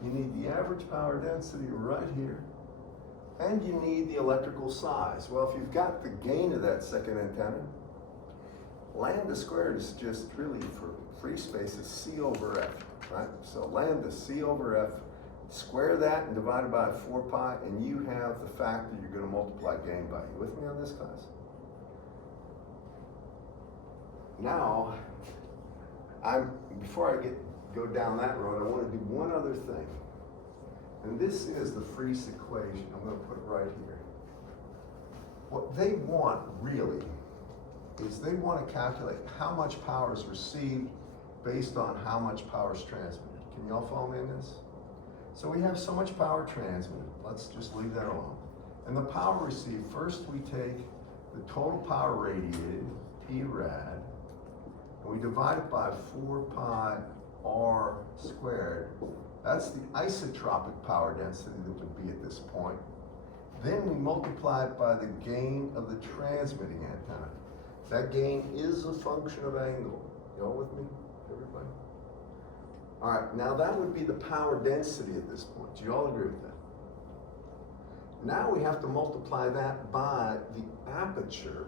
You need the average power density right here. And you need the electrical size. Well, if you've got the gain of that second antenna, lambda squared is just really, for free space, is C over F, right? So lambda C over F, square that and divide it by 4 pi, and you have the factor you're going to multiply gain by. You with me on this, class? Now, before I go down that road, I want to do one other thing. And this is the Friese equation. I'm going to put it right here. What they want really is they want to calculate how much power is received based on how much power is transmitted. Can y'all follow me in this? So we have so much power transmitted. Let's just leave that alone. And the power received, first we take the total power radiated, P rad, and we divide it by 4 pi r squared. That's the isotropic power density that would be at this point. Then we multiply it by the gain of the transmitting antenna. That gain is a function of angle. Y'all with me, everybody? All right, now that would be the power density at this point. Do you all agree with that? Now we have to multiply that by the aperture.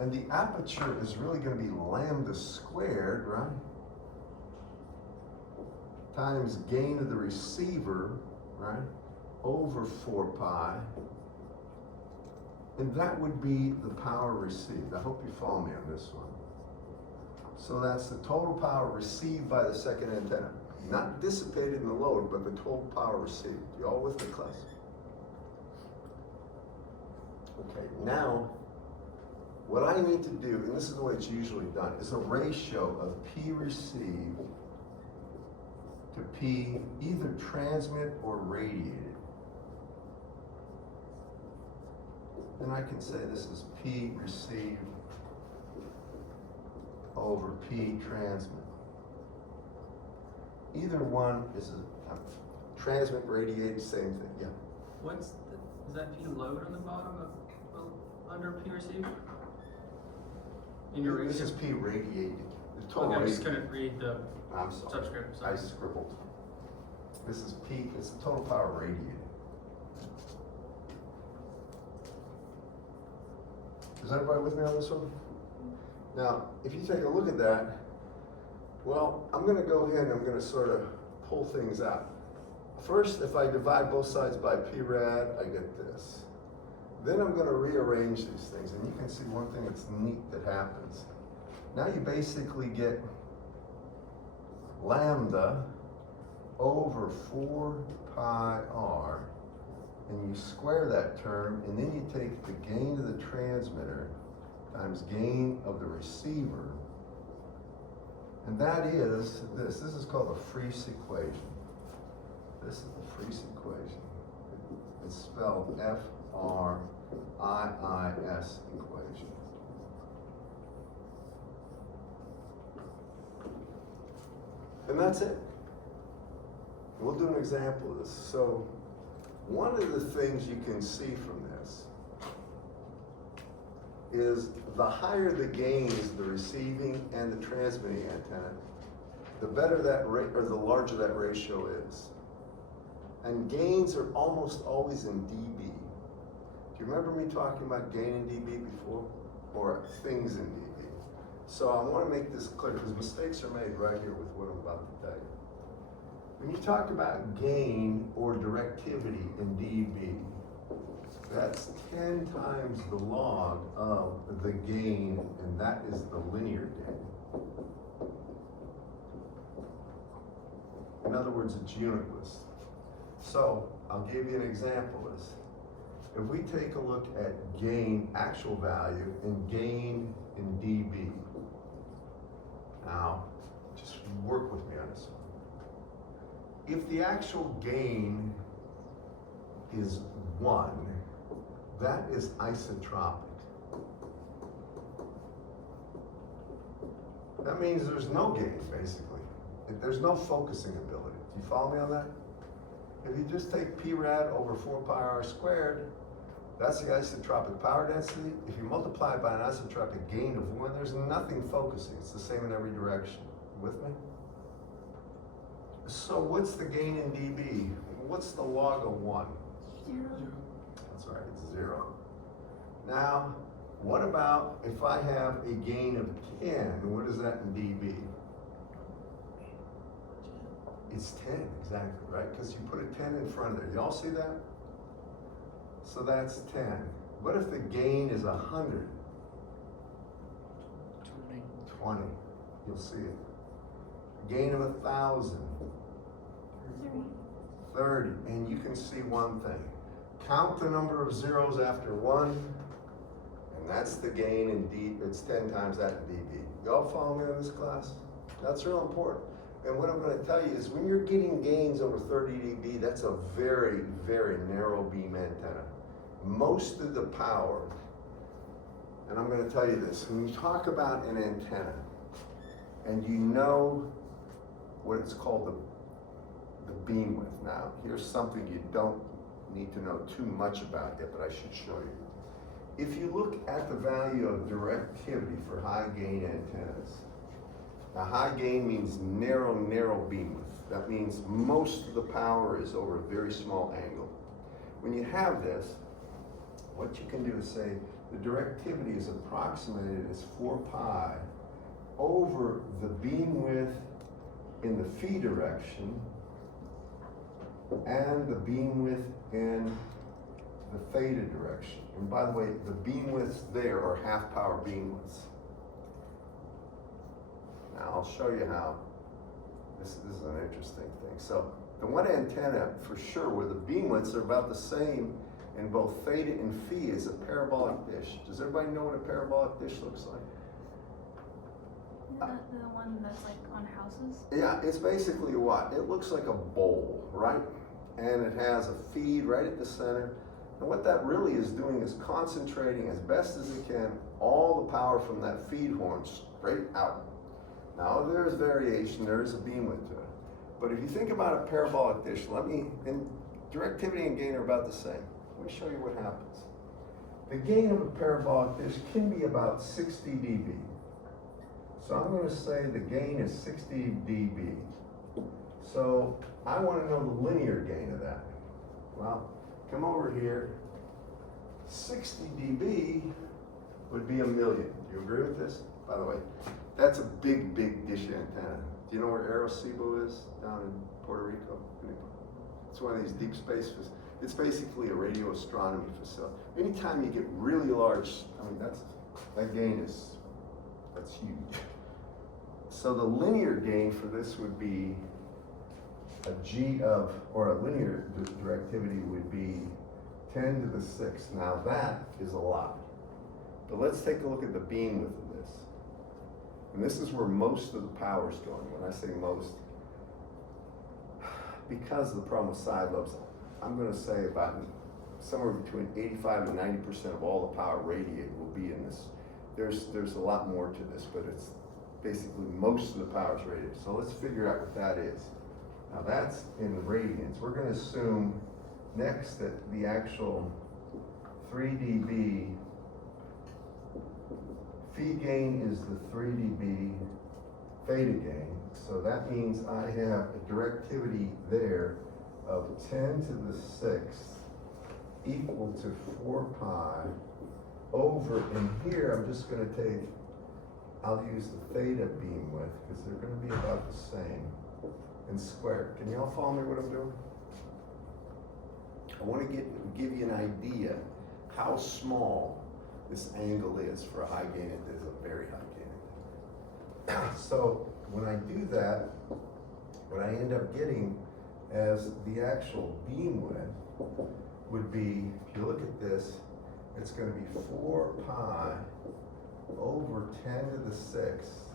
And the aperture is really going to be lambda squared, right? Times gain of the receiver, right? Over 4 pi. And that would be the power received. I hope you follow me on this one. So that's the total power received by the second antenna. Not dissipated in the load, but the total power received. You all with me, class? Okay, now, what I need to do, and this is the way it's usually done, is a ratio of P received to P either transmit or radiated. Then I can say this is P received over P transmit. Either one is a transmit, radiated, same thing, yeah. What's the, is that P load on the bottom of under P receive? In your This is ratio? P radiated. The total Okay, I just radiated. couldn't read the I'm sorry. subscript, sorry. I scribbled. This is P, it's the total power radiated. Is everybody with me on this one? Now, if you take a look at that, well, I'm gonna go ahead and I'm gonna sort of pull things out. First, if I divide both sides by P rad, I get this. Then I'm gonna rearrange these things, and you can see one thing that's neat that happens. Now you basically get lambda over 4 pi r, and you square that term, and then you take the gain of the transmitter times gain of the receiver, and that is this. This is called the Friese equation. This is the Friese equation. It's spelled F-R-I-I-S equation. And that's it. We'll do an example of this. So, one of the things you can see from this is the higher the gain is the receiving and the transmitting antenna, the better that rate, or the larger that ratio is. And gains are almost always in dB. Do you remember me talking about gain in dB before? Or things in dB? So I want to make this clear because mistakes are made right here with what I'm about to tell you. When you talk about gain or directivity in dB, that's 10 times the log of the gain, and that is the linear gain. In other words, it's unitless. So I'll give you an example of this. If we take a look at gain, actual value, and gain in dB. Now, just work with me on this one. If the actual gain is 1, that is isotropic. That means there's no gain, basically. There's no focusing ability. Do you follow me on that? If you just take P rad over 4 pi r squared, that's the isotropic power density. If you multiply it by an isotropic gain of 1, there's nothing focusing. It's the same in every direction. You with me? So what's the gain in dB? What's the log of 1? 0. That's right, it's 0. Now, what about if I have a gain of 10? What is that in dB? It's 10, exactly, right? Because you put a 10 in front of there. Y'all see that? So that's 10. What if the gain is 100? 20. You'll see it. Gain of 1,000. 30. And you can see one thing. Count the number of zeros after 1, and that's the gain in D. It's 10 times that in dB. Y'all follow me in this class? That's real important. And what I'm going to tell you is when you're getting gains over 30 dB, that's a very, very narrow beam antenna. Most of the power, and I'm going to tell you this, when you talk about an antenna, and you know what it's called the beam width. Now, here's something you don't need to know too much about yet, but I should show you. If you look at the value of directivity for high gain antennas, now high gain means narrow beam width. That means most of the power is over a very small angle. When you have this, what you can do is say the directivity is approximated as 4 pi over the beam width in the phi direction and the beam width in the theta direction. And by the way, the beam widths there are half power beam widths. Now I'll show you how this is an interesting thing. So the one antenna for sure where the beam widths are about the same in both theta and phi is a parabolic dish. Does everybody know what a parabolic dish looks like? Is that the one that's like on houses? Yeah, it's basically what? It looks like a bowl, right? And it has a feed right at the center. And what that really is doing is concentrating as best as it can all the power from that feed horn straight out. Now there's variation, there is a beam width to it. But if you think about a parabolic dish, and directivity and gain are about the same. Let me show you what happens. The gain of a parabolic dish can be about 60 dB. So I'm going to say the gain is 60 dB. So I want to know the linear gain of that. Well, come over here. 60 dB would be 1 million. Do you agree with this? By the way, that's a big dish antenna. Do you know where Arecibo is? Down in Puerto Rico? It's one of these deep space facilities. It's basically a radio astronomy facility. Anytime you get really large, I mean, that gain that's huge. So the linear gain for this would be a G of, or a linear directivity would be 10 to the 6. Now that is a lot. But let's take a look at the beam width of this. And this is where most of the power is going. When I say most, because of the problem with side lobes, I'm going to say about somewhere between 85 and 90% of all the power radiated will be in this. There's a lot more to this, but it's basically most of the power is radiated. So let's figure out what that is. Now that's in radians. We're going to assume next that the actual 3 dB phi gain is the 3 dB theta gain. So that means I have a directivity there of 10 to the 6th equal to 4 pi over, and here I'm just going to take, I'll use the theta beam width because they're going to be about the same, and square. Can y'all follow me what I'm doing? I want to give you an idea how small this angle is for a high gain. It is a very high gain. So when I do that, what I end up getting as the actual beam width would be, if you look at this, it's going to be 4 pi over 10 to the 6th.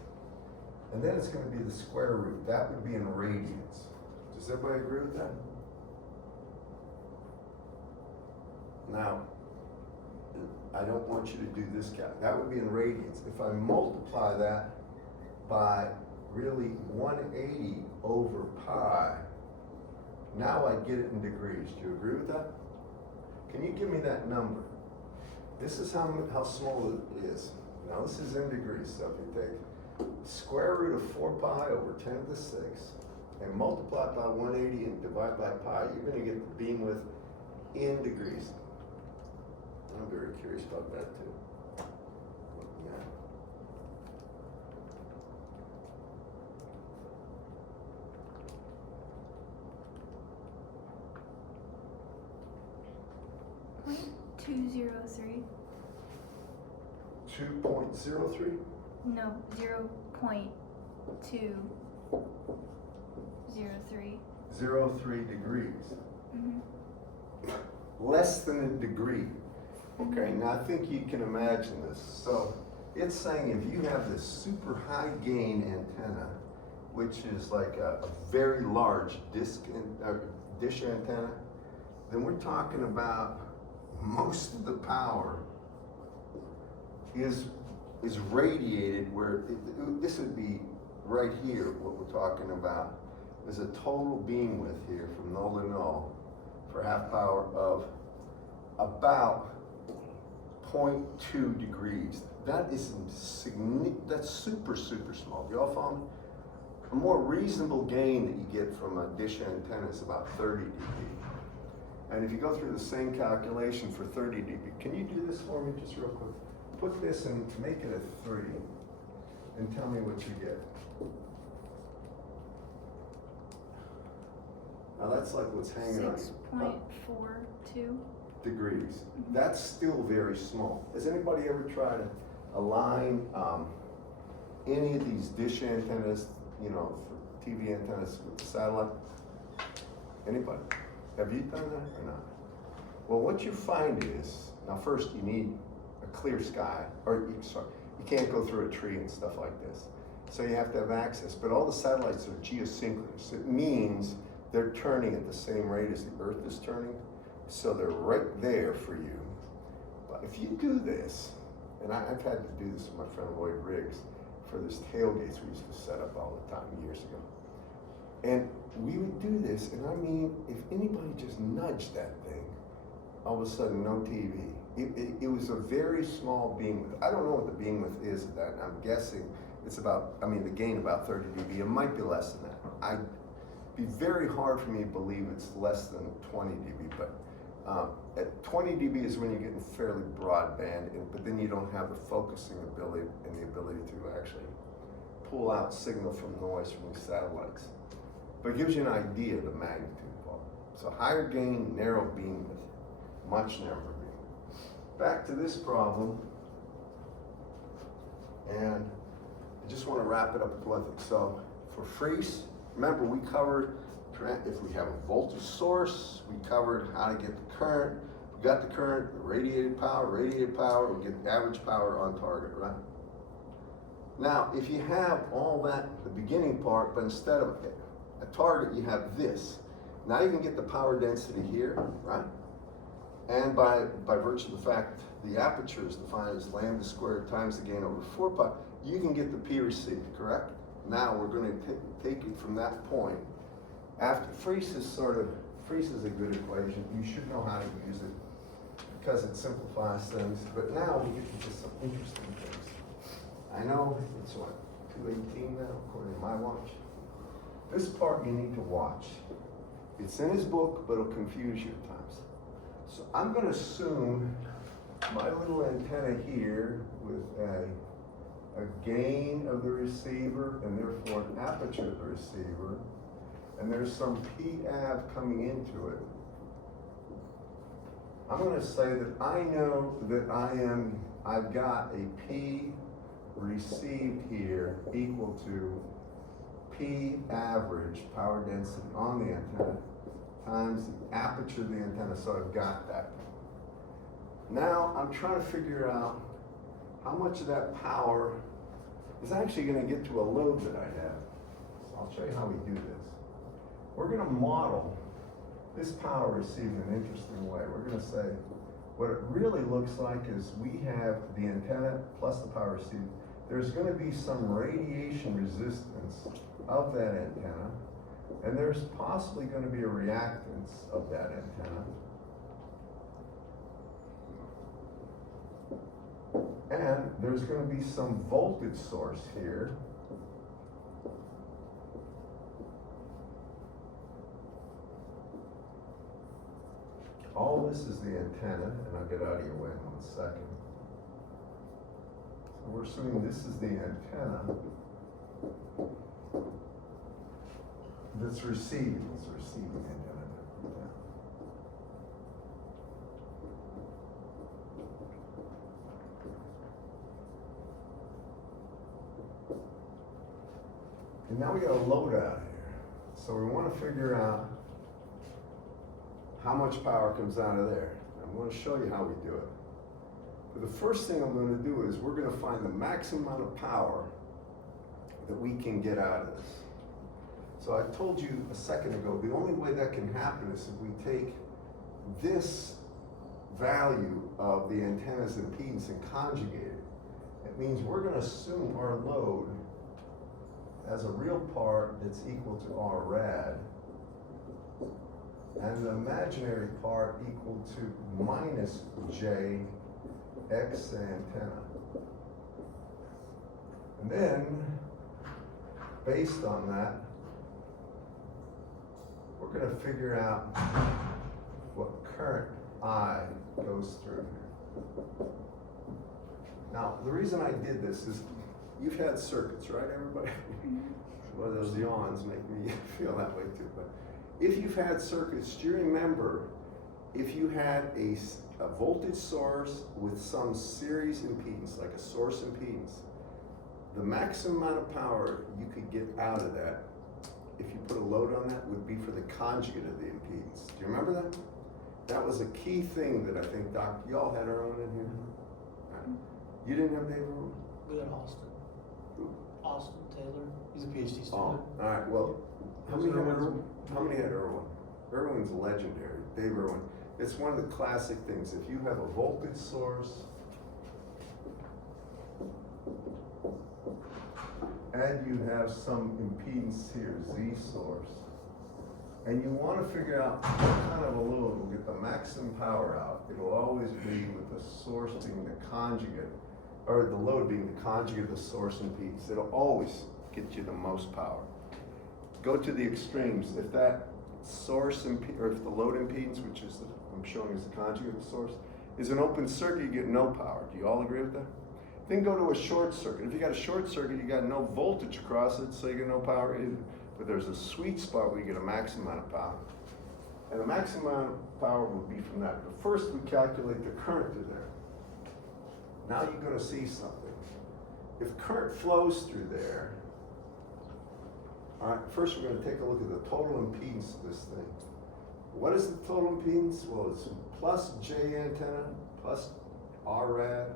And then it's going to be the square root. That would be in radians. Does everybody agree with that? Now, I don't want you to do this calc. That would be in radians. If I multiply that by really 180 over pi, now I get it in degrees. Do you agree with that? Can you give me that number? This is how small it is. Now this is in degrees. So if you take square root of 4 pi over 10 to the 6th and multiply by 180 and divide by pi, you're going to get the beam width in degrees. I'm very curious about that too. Yeah. .203. 2.03? No, 0.203. 0.03. 0.3 degrees. Mm-hmm. Less than a degree. Okay, now I think you can imagine this. So it's saying if you have this super high gain antenna, which is like a very large dish antenna, then we're talking about most of the power is radiated where this would be right here. What we're talking about is a total beam width here from null to null for half power of about 0.2 degrees. That is that's super small. Do y'all follow me? A more reasonable gain that you get from a dish antenna is about 30 dB. And if you go through the same calculation for 30 dB, can you do this for me just real quick? Put this and make it a 3 and tell me what you get. Now that's like what's hanging on 6.42. degrees. That's still very small. Has anybody ever tried to align any of these dish antennas, you know, for TV antennas with satellite? Anybody? Have you done that or not? Well, what you find is, now first you need a clear sky, or you can't go through a tree and stuff like this. So you have to have access, but all the satellites are geosynchronous. It means they're turning at the same rate as the Earth is turning. So they're right there for you. But if you do this, and I've had to do this with my friend Lloyd Riggs for this tailgates we used to set up all the time years ago. And we would do this, and I mean, if anybody just nudged that thing, all of a sudden no TV. It was a very small beam width. I don't know what the beam width is of that. I'm guessing it's about, I mean, the gain about 30 dB. It might be less than that. It'd be very hard for me to believe it's less than 20 dB, but at 20 dB is when you're getting fairly broadband, but then you don't have the focusing ability and the ability to actually pull out signal from noise from these satellites. But it gives you an idea of the magnitude of all. So higher gain, narrow beam width, much narrower beam. Back to this problem, and I just want to wrap it up with one thing. So for freeze, remember we covered if we have a voltage source, we covered how to get the current. We got the current, the radiated power, we get the average power on target, right? Now, if you have all that, the beginning part, but instead of a target, you have this. Now you can get the power density here, right? And by virtue of the fact the aperture is defined as lambda squared times the gain over 4 pi, you can get the P received, correct? Now we're going to take it from that point. After freeze is a good equation. You should know how to use it because it simplifies things. But now we get to some interesting things. I know it's what, 2:18 now, according to my watch. This part you need to watch. It's in his book, but it'll confuse you at times. So I'm going to assume my little antenna here with a gain of the receiver and therefore an aperture of the receiver, and there's some P-Av coming into it. I'm going to say that I know that I've got a P received here equal to P average power density on the antenna times the aperture of the antenna, so I've got that. Now I'm trying to figure out how much of that power is actually going to get to a load that I have. So I'll show you how we do this. We're going to model this power received in an interesting way. We're going to say what it really looks like is we have the antenna plus the power received. There's going to be some radiation resistance of that antenna, and there's possibly going to be a reactance of that antenna. And there's going to be some voltage source here. All this is the antenna, and I'll get out of your way in 1 second. So we're assuming this is the antenna that's receiving. It's the receiving antenna. And now we got a load out here. So we want to figure out how much power comes out of there. I'm going to show you how we do it. But the first thing I'm going to do is we're going to find the maximum amount of power that we can get out of this. So I told you a second ago, the only way that can happen is if we take this value of the antenna's impedance and conjugate it. It means we're going to assume our load as a real part that's equal to R rad, and the imaginary part equal to minus J X antenna. And then, based on that, we're going to figure out what current I goes through here. Now, the reason I did this is you've had circuits, right, everybody? Well, those yawns make me feel that way too. But if you've had circuits, do you remember if you had a voltage source with some series impedance, like a source impedance, the maximum amount of power you could get out of that, if you put a load on that, would be for the conjugate of the impedance. Do you remember that? That was a key thing that I think, Doc, y'all had Erwin in here? Right. You didn't have Dave Erwin? We got Austin. Who? Austin Taylor. He's a PhD student. Oh, all right, well, how many had Erwin? How many had Erwin? Erwin's legendary, Dave Erwin. It's one of the classic things. If you have a voltage source and you have some impedance here, Z source, and you want to figure out what kind of a load will get the maximum power out, it'll always be with the source being the conjugate, or the load being the conjugate of the source impedance. It'll always get you the most power. Go to the extremes. If that source or if the load impedance, which is I'm showing as the conjugate of the source, is an open circuit, you get no power. Do you all agree with that? Then go to a short circuit. If you got a short circuit, you got no voltage across it, so you get no power either. But there's a sweet spot where you get a maximum amount of power. And the maximum amount of power will be from that. But first we calculate the current through there. Now you're going to see something. If current flows through there, all right, first we're going to take a look at the total impedance of this thing. What is the total impedance? Well, it's plus J antenna, plus R rad,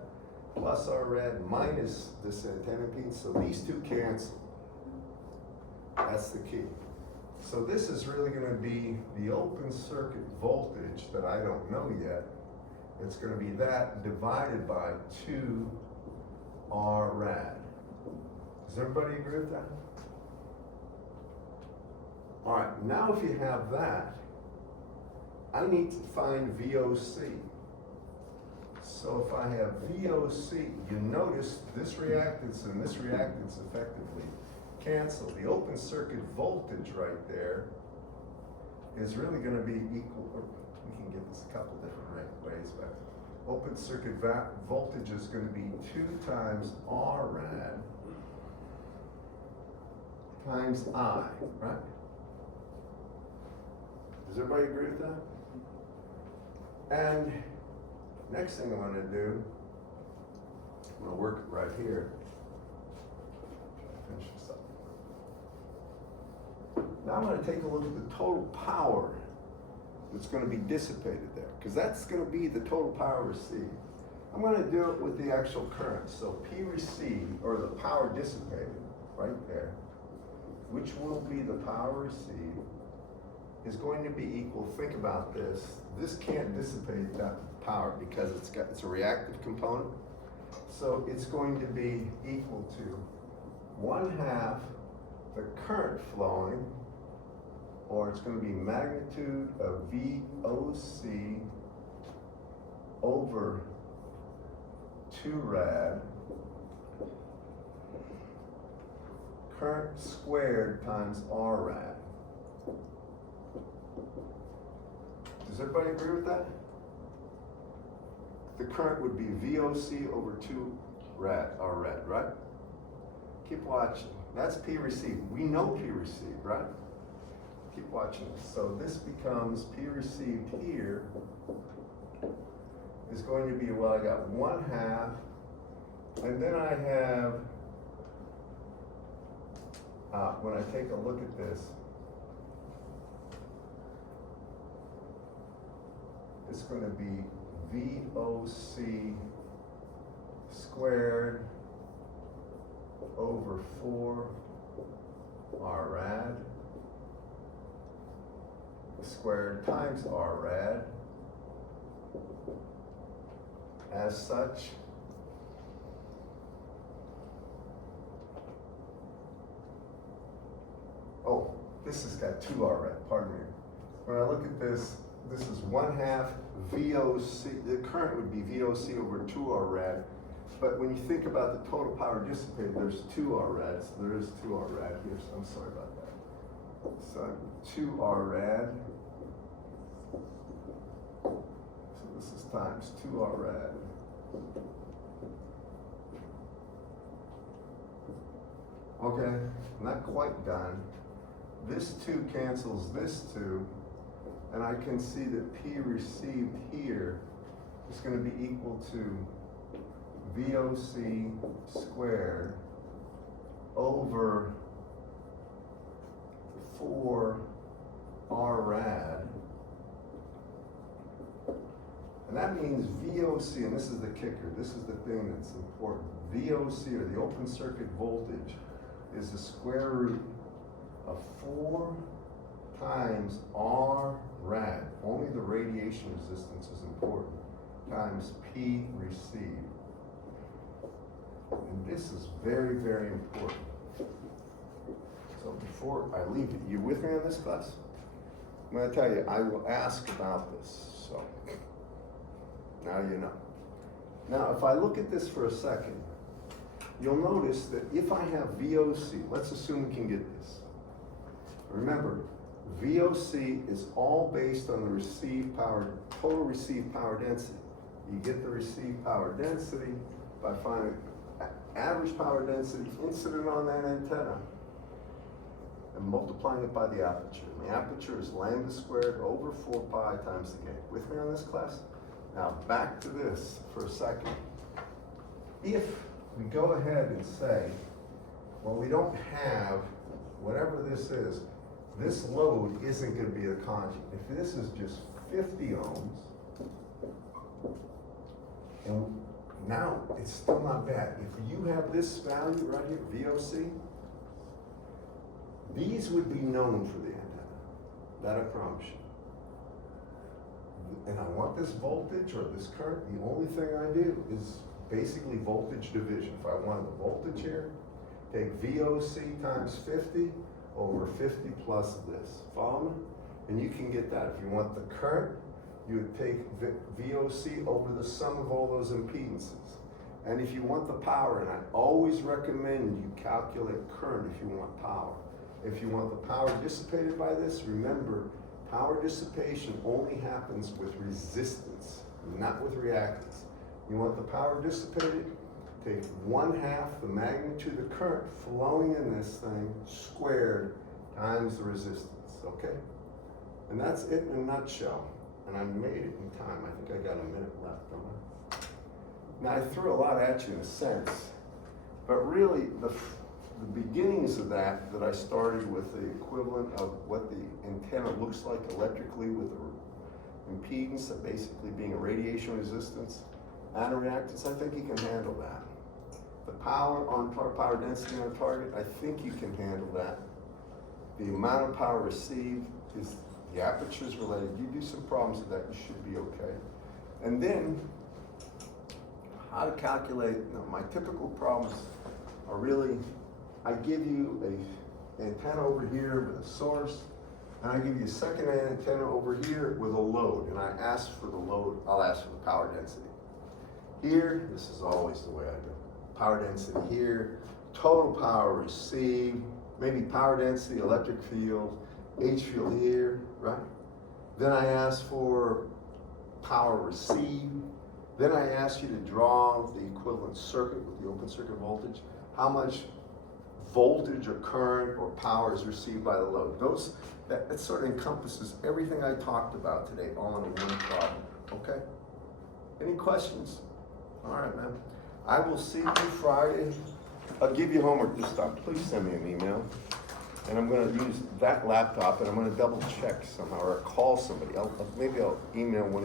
plus R rad, minus this antenna impedance. So these two cancel. That's the key. So this is really going to be the open circuit voltage that I don't know yet. It's going to be that divided by 2 R rad. Does everybody agree with that? All right, now if you have that, I need to find VOC. So if I have VOC, you notice this reactance and this reactance effectively cancel. The open circuit voltage right there is really going to be equal, or we can get this a couple different ways, but open circuit voltage is going to be 2 times R rad times I, right? Does everybody agree with that? And next thing I'm going to do, I'm going to work it right here. Finish this up. Now I'm going to take a look at the total power that's going to be dissipated there, because that's going to be the total power received. I'm going to do it with the actual current. So P received, or the power dissipated, right there, which will be the power received, is going to be equal, think about this, this can't dissipate that power because it's a reactive component. So it's going to be equal to 1/2 the current flowing, or it's going to be magnitude of VOC over 2 rad, current squared times R rad. Does everybody agree with that? The current would be VOC over 2 rad, R rad, right? Keep watching. That's P received. We know P received, right? Keep watching. So this becomes P received here is going to be, well, I got 1/2, and then I have when I take a look at this, it's gonna be VOC squared over 4 R rad squared times R rad. As such, oh, this has got 2 R rad, pardon me. When I look at this, this is 1/2 VOC, the current would be VOC over 2 R rad. But when you think about the total power dissipated, there's 2 R rads. There is 2 R rad here, so I'm sorry about that. So 2 R rad. So this is times 2 R rad. Okay, not quite done. This 2 cancels this 2, and I can see that P received here is going to be equal to VOC squared over 4 R rad. And that means VOC, and this is the kicker, this is the thing that's important. VOC, or the open circuit voltage, is the square root of 4 times R rad, only the radiation resistance is important, times P received. And this is very, very important. So before I leave it, you with me on this, class? I'm gonna tell you, I will ask about this, so now you know. Now, if I look at this for a second, you'll notice that if I have VOC, let's assume we can get this. Remember, VOC is all based on the received power, total received power density. You get the received power density by finding average power density incident on that antenna and multiplying it by the aperture. And the aperture is lambda squared over 4 pi times the gain. With me on this, class? Now back to this for a second. If we go ahead and say, well, we don't have whatever this is, this load isn't going to be the conjugate. If this is just 50 ohms, and now it's still not bad. If you have this value right here, VOC, these would be known for the antenna. That I promise you. And I want this voltage or this current, the only thing I do is basically voltage division. If I wanted the voltage here, take VOC times 50 over 50 plus this. Follow me? And you can get that. If you want the current, you would take VOC over the sum of all those impedances. And if you want the power, and I always recommend you calculate current if you want power. If you want the power dissipated by this, remember, power dissipation only happens with resistance, not with reactance. You want the power dissipated? Take 1/2 the magnitude of the current flowing in this thing squared times the resistance, okay? And that's it in a nutshell. And I made it in time. I think I got a minute left, don't I? Now I threw a lot at you in a sense, but really the beginnings of that I started with the equivalent of what the antenna looks like electrically with the impedance, that basically being a radiation resistance and a reactance. I think you can handle that. The power on power density on target, I think you can handle that. The amount of power received is the aperture is related. You do some problems with that, you should be okay. And then how to calculate, my typical problems are really, I give you an antenna over here with a source, and I give you a second antenna over here with a load, and I ask for the load, I'll ask for the power density. Here, this is always the way I do it. Power density here, total power received, maybe power density, electric field, H field here, right? Then I ask for power received. Then I ask you to draw the equivalent circuit with the open circuit voltage. How much voltage or current or power is received by the load. That sort of encompasses everything I talked about today all in one problem, okay? Any questions? All right, man. I will see you Friday. I'll give you homework this time. Please send me an email. And I'm gonna use that laptop and I'm gonna double check somehow or call somebody. Maybe I'll email one of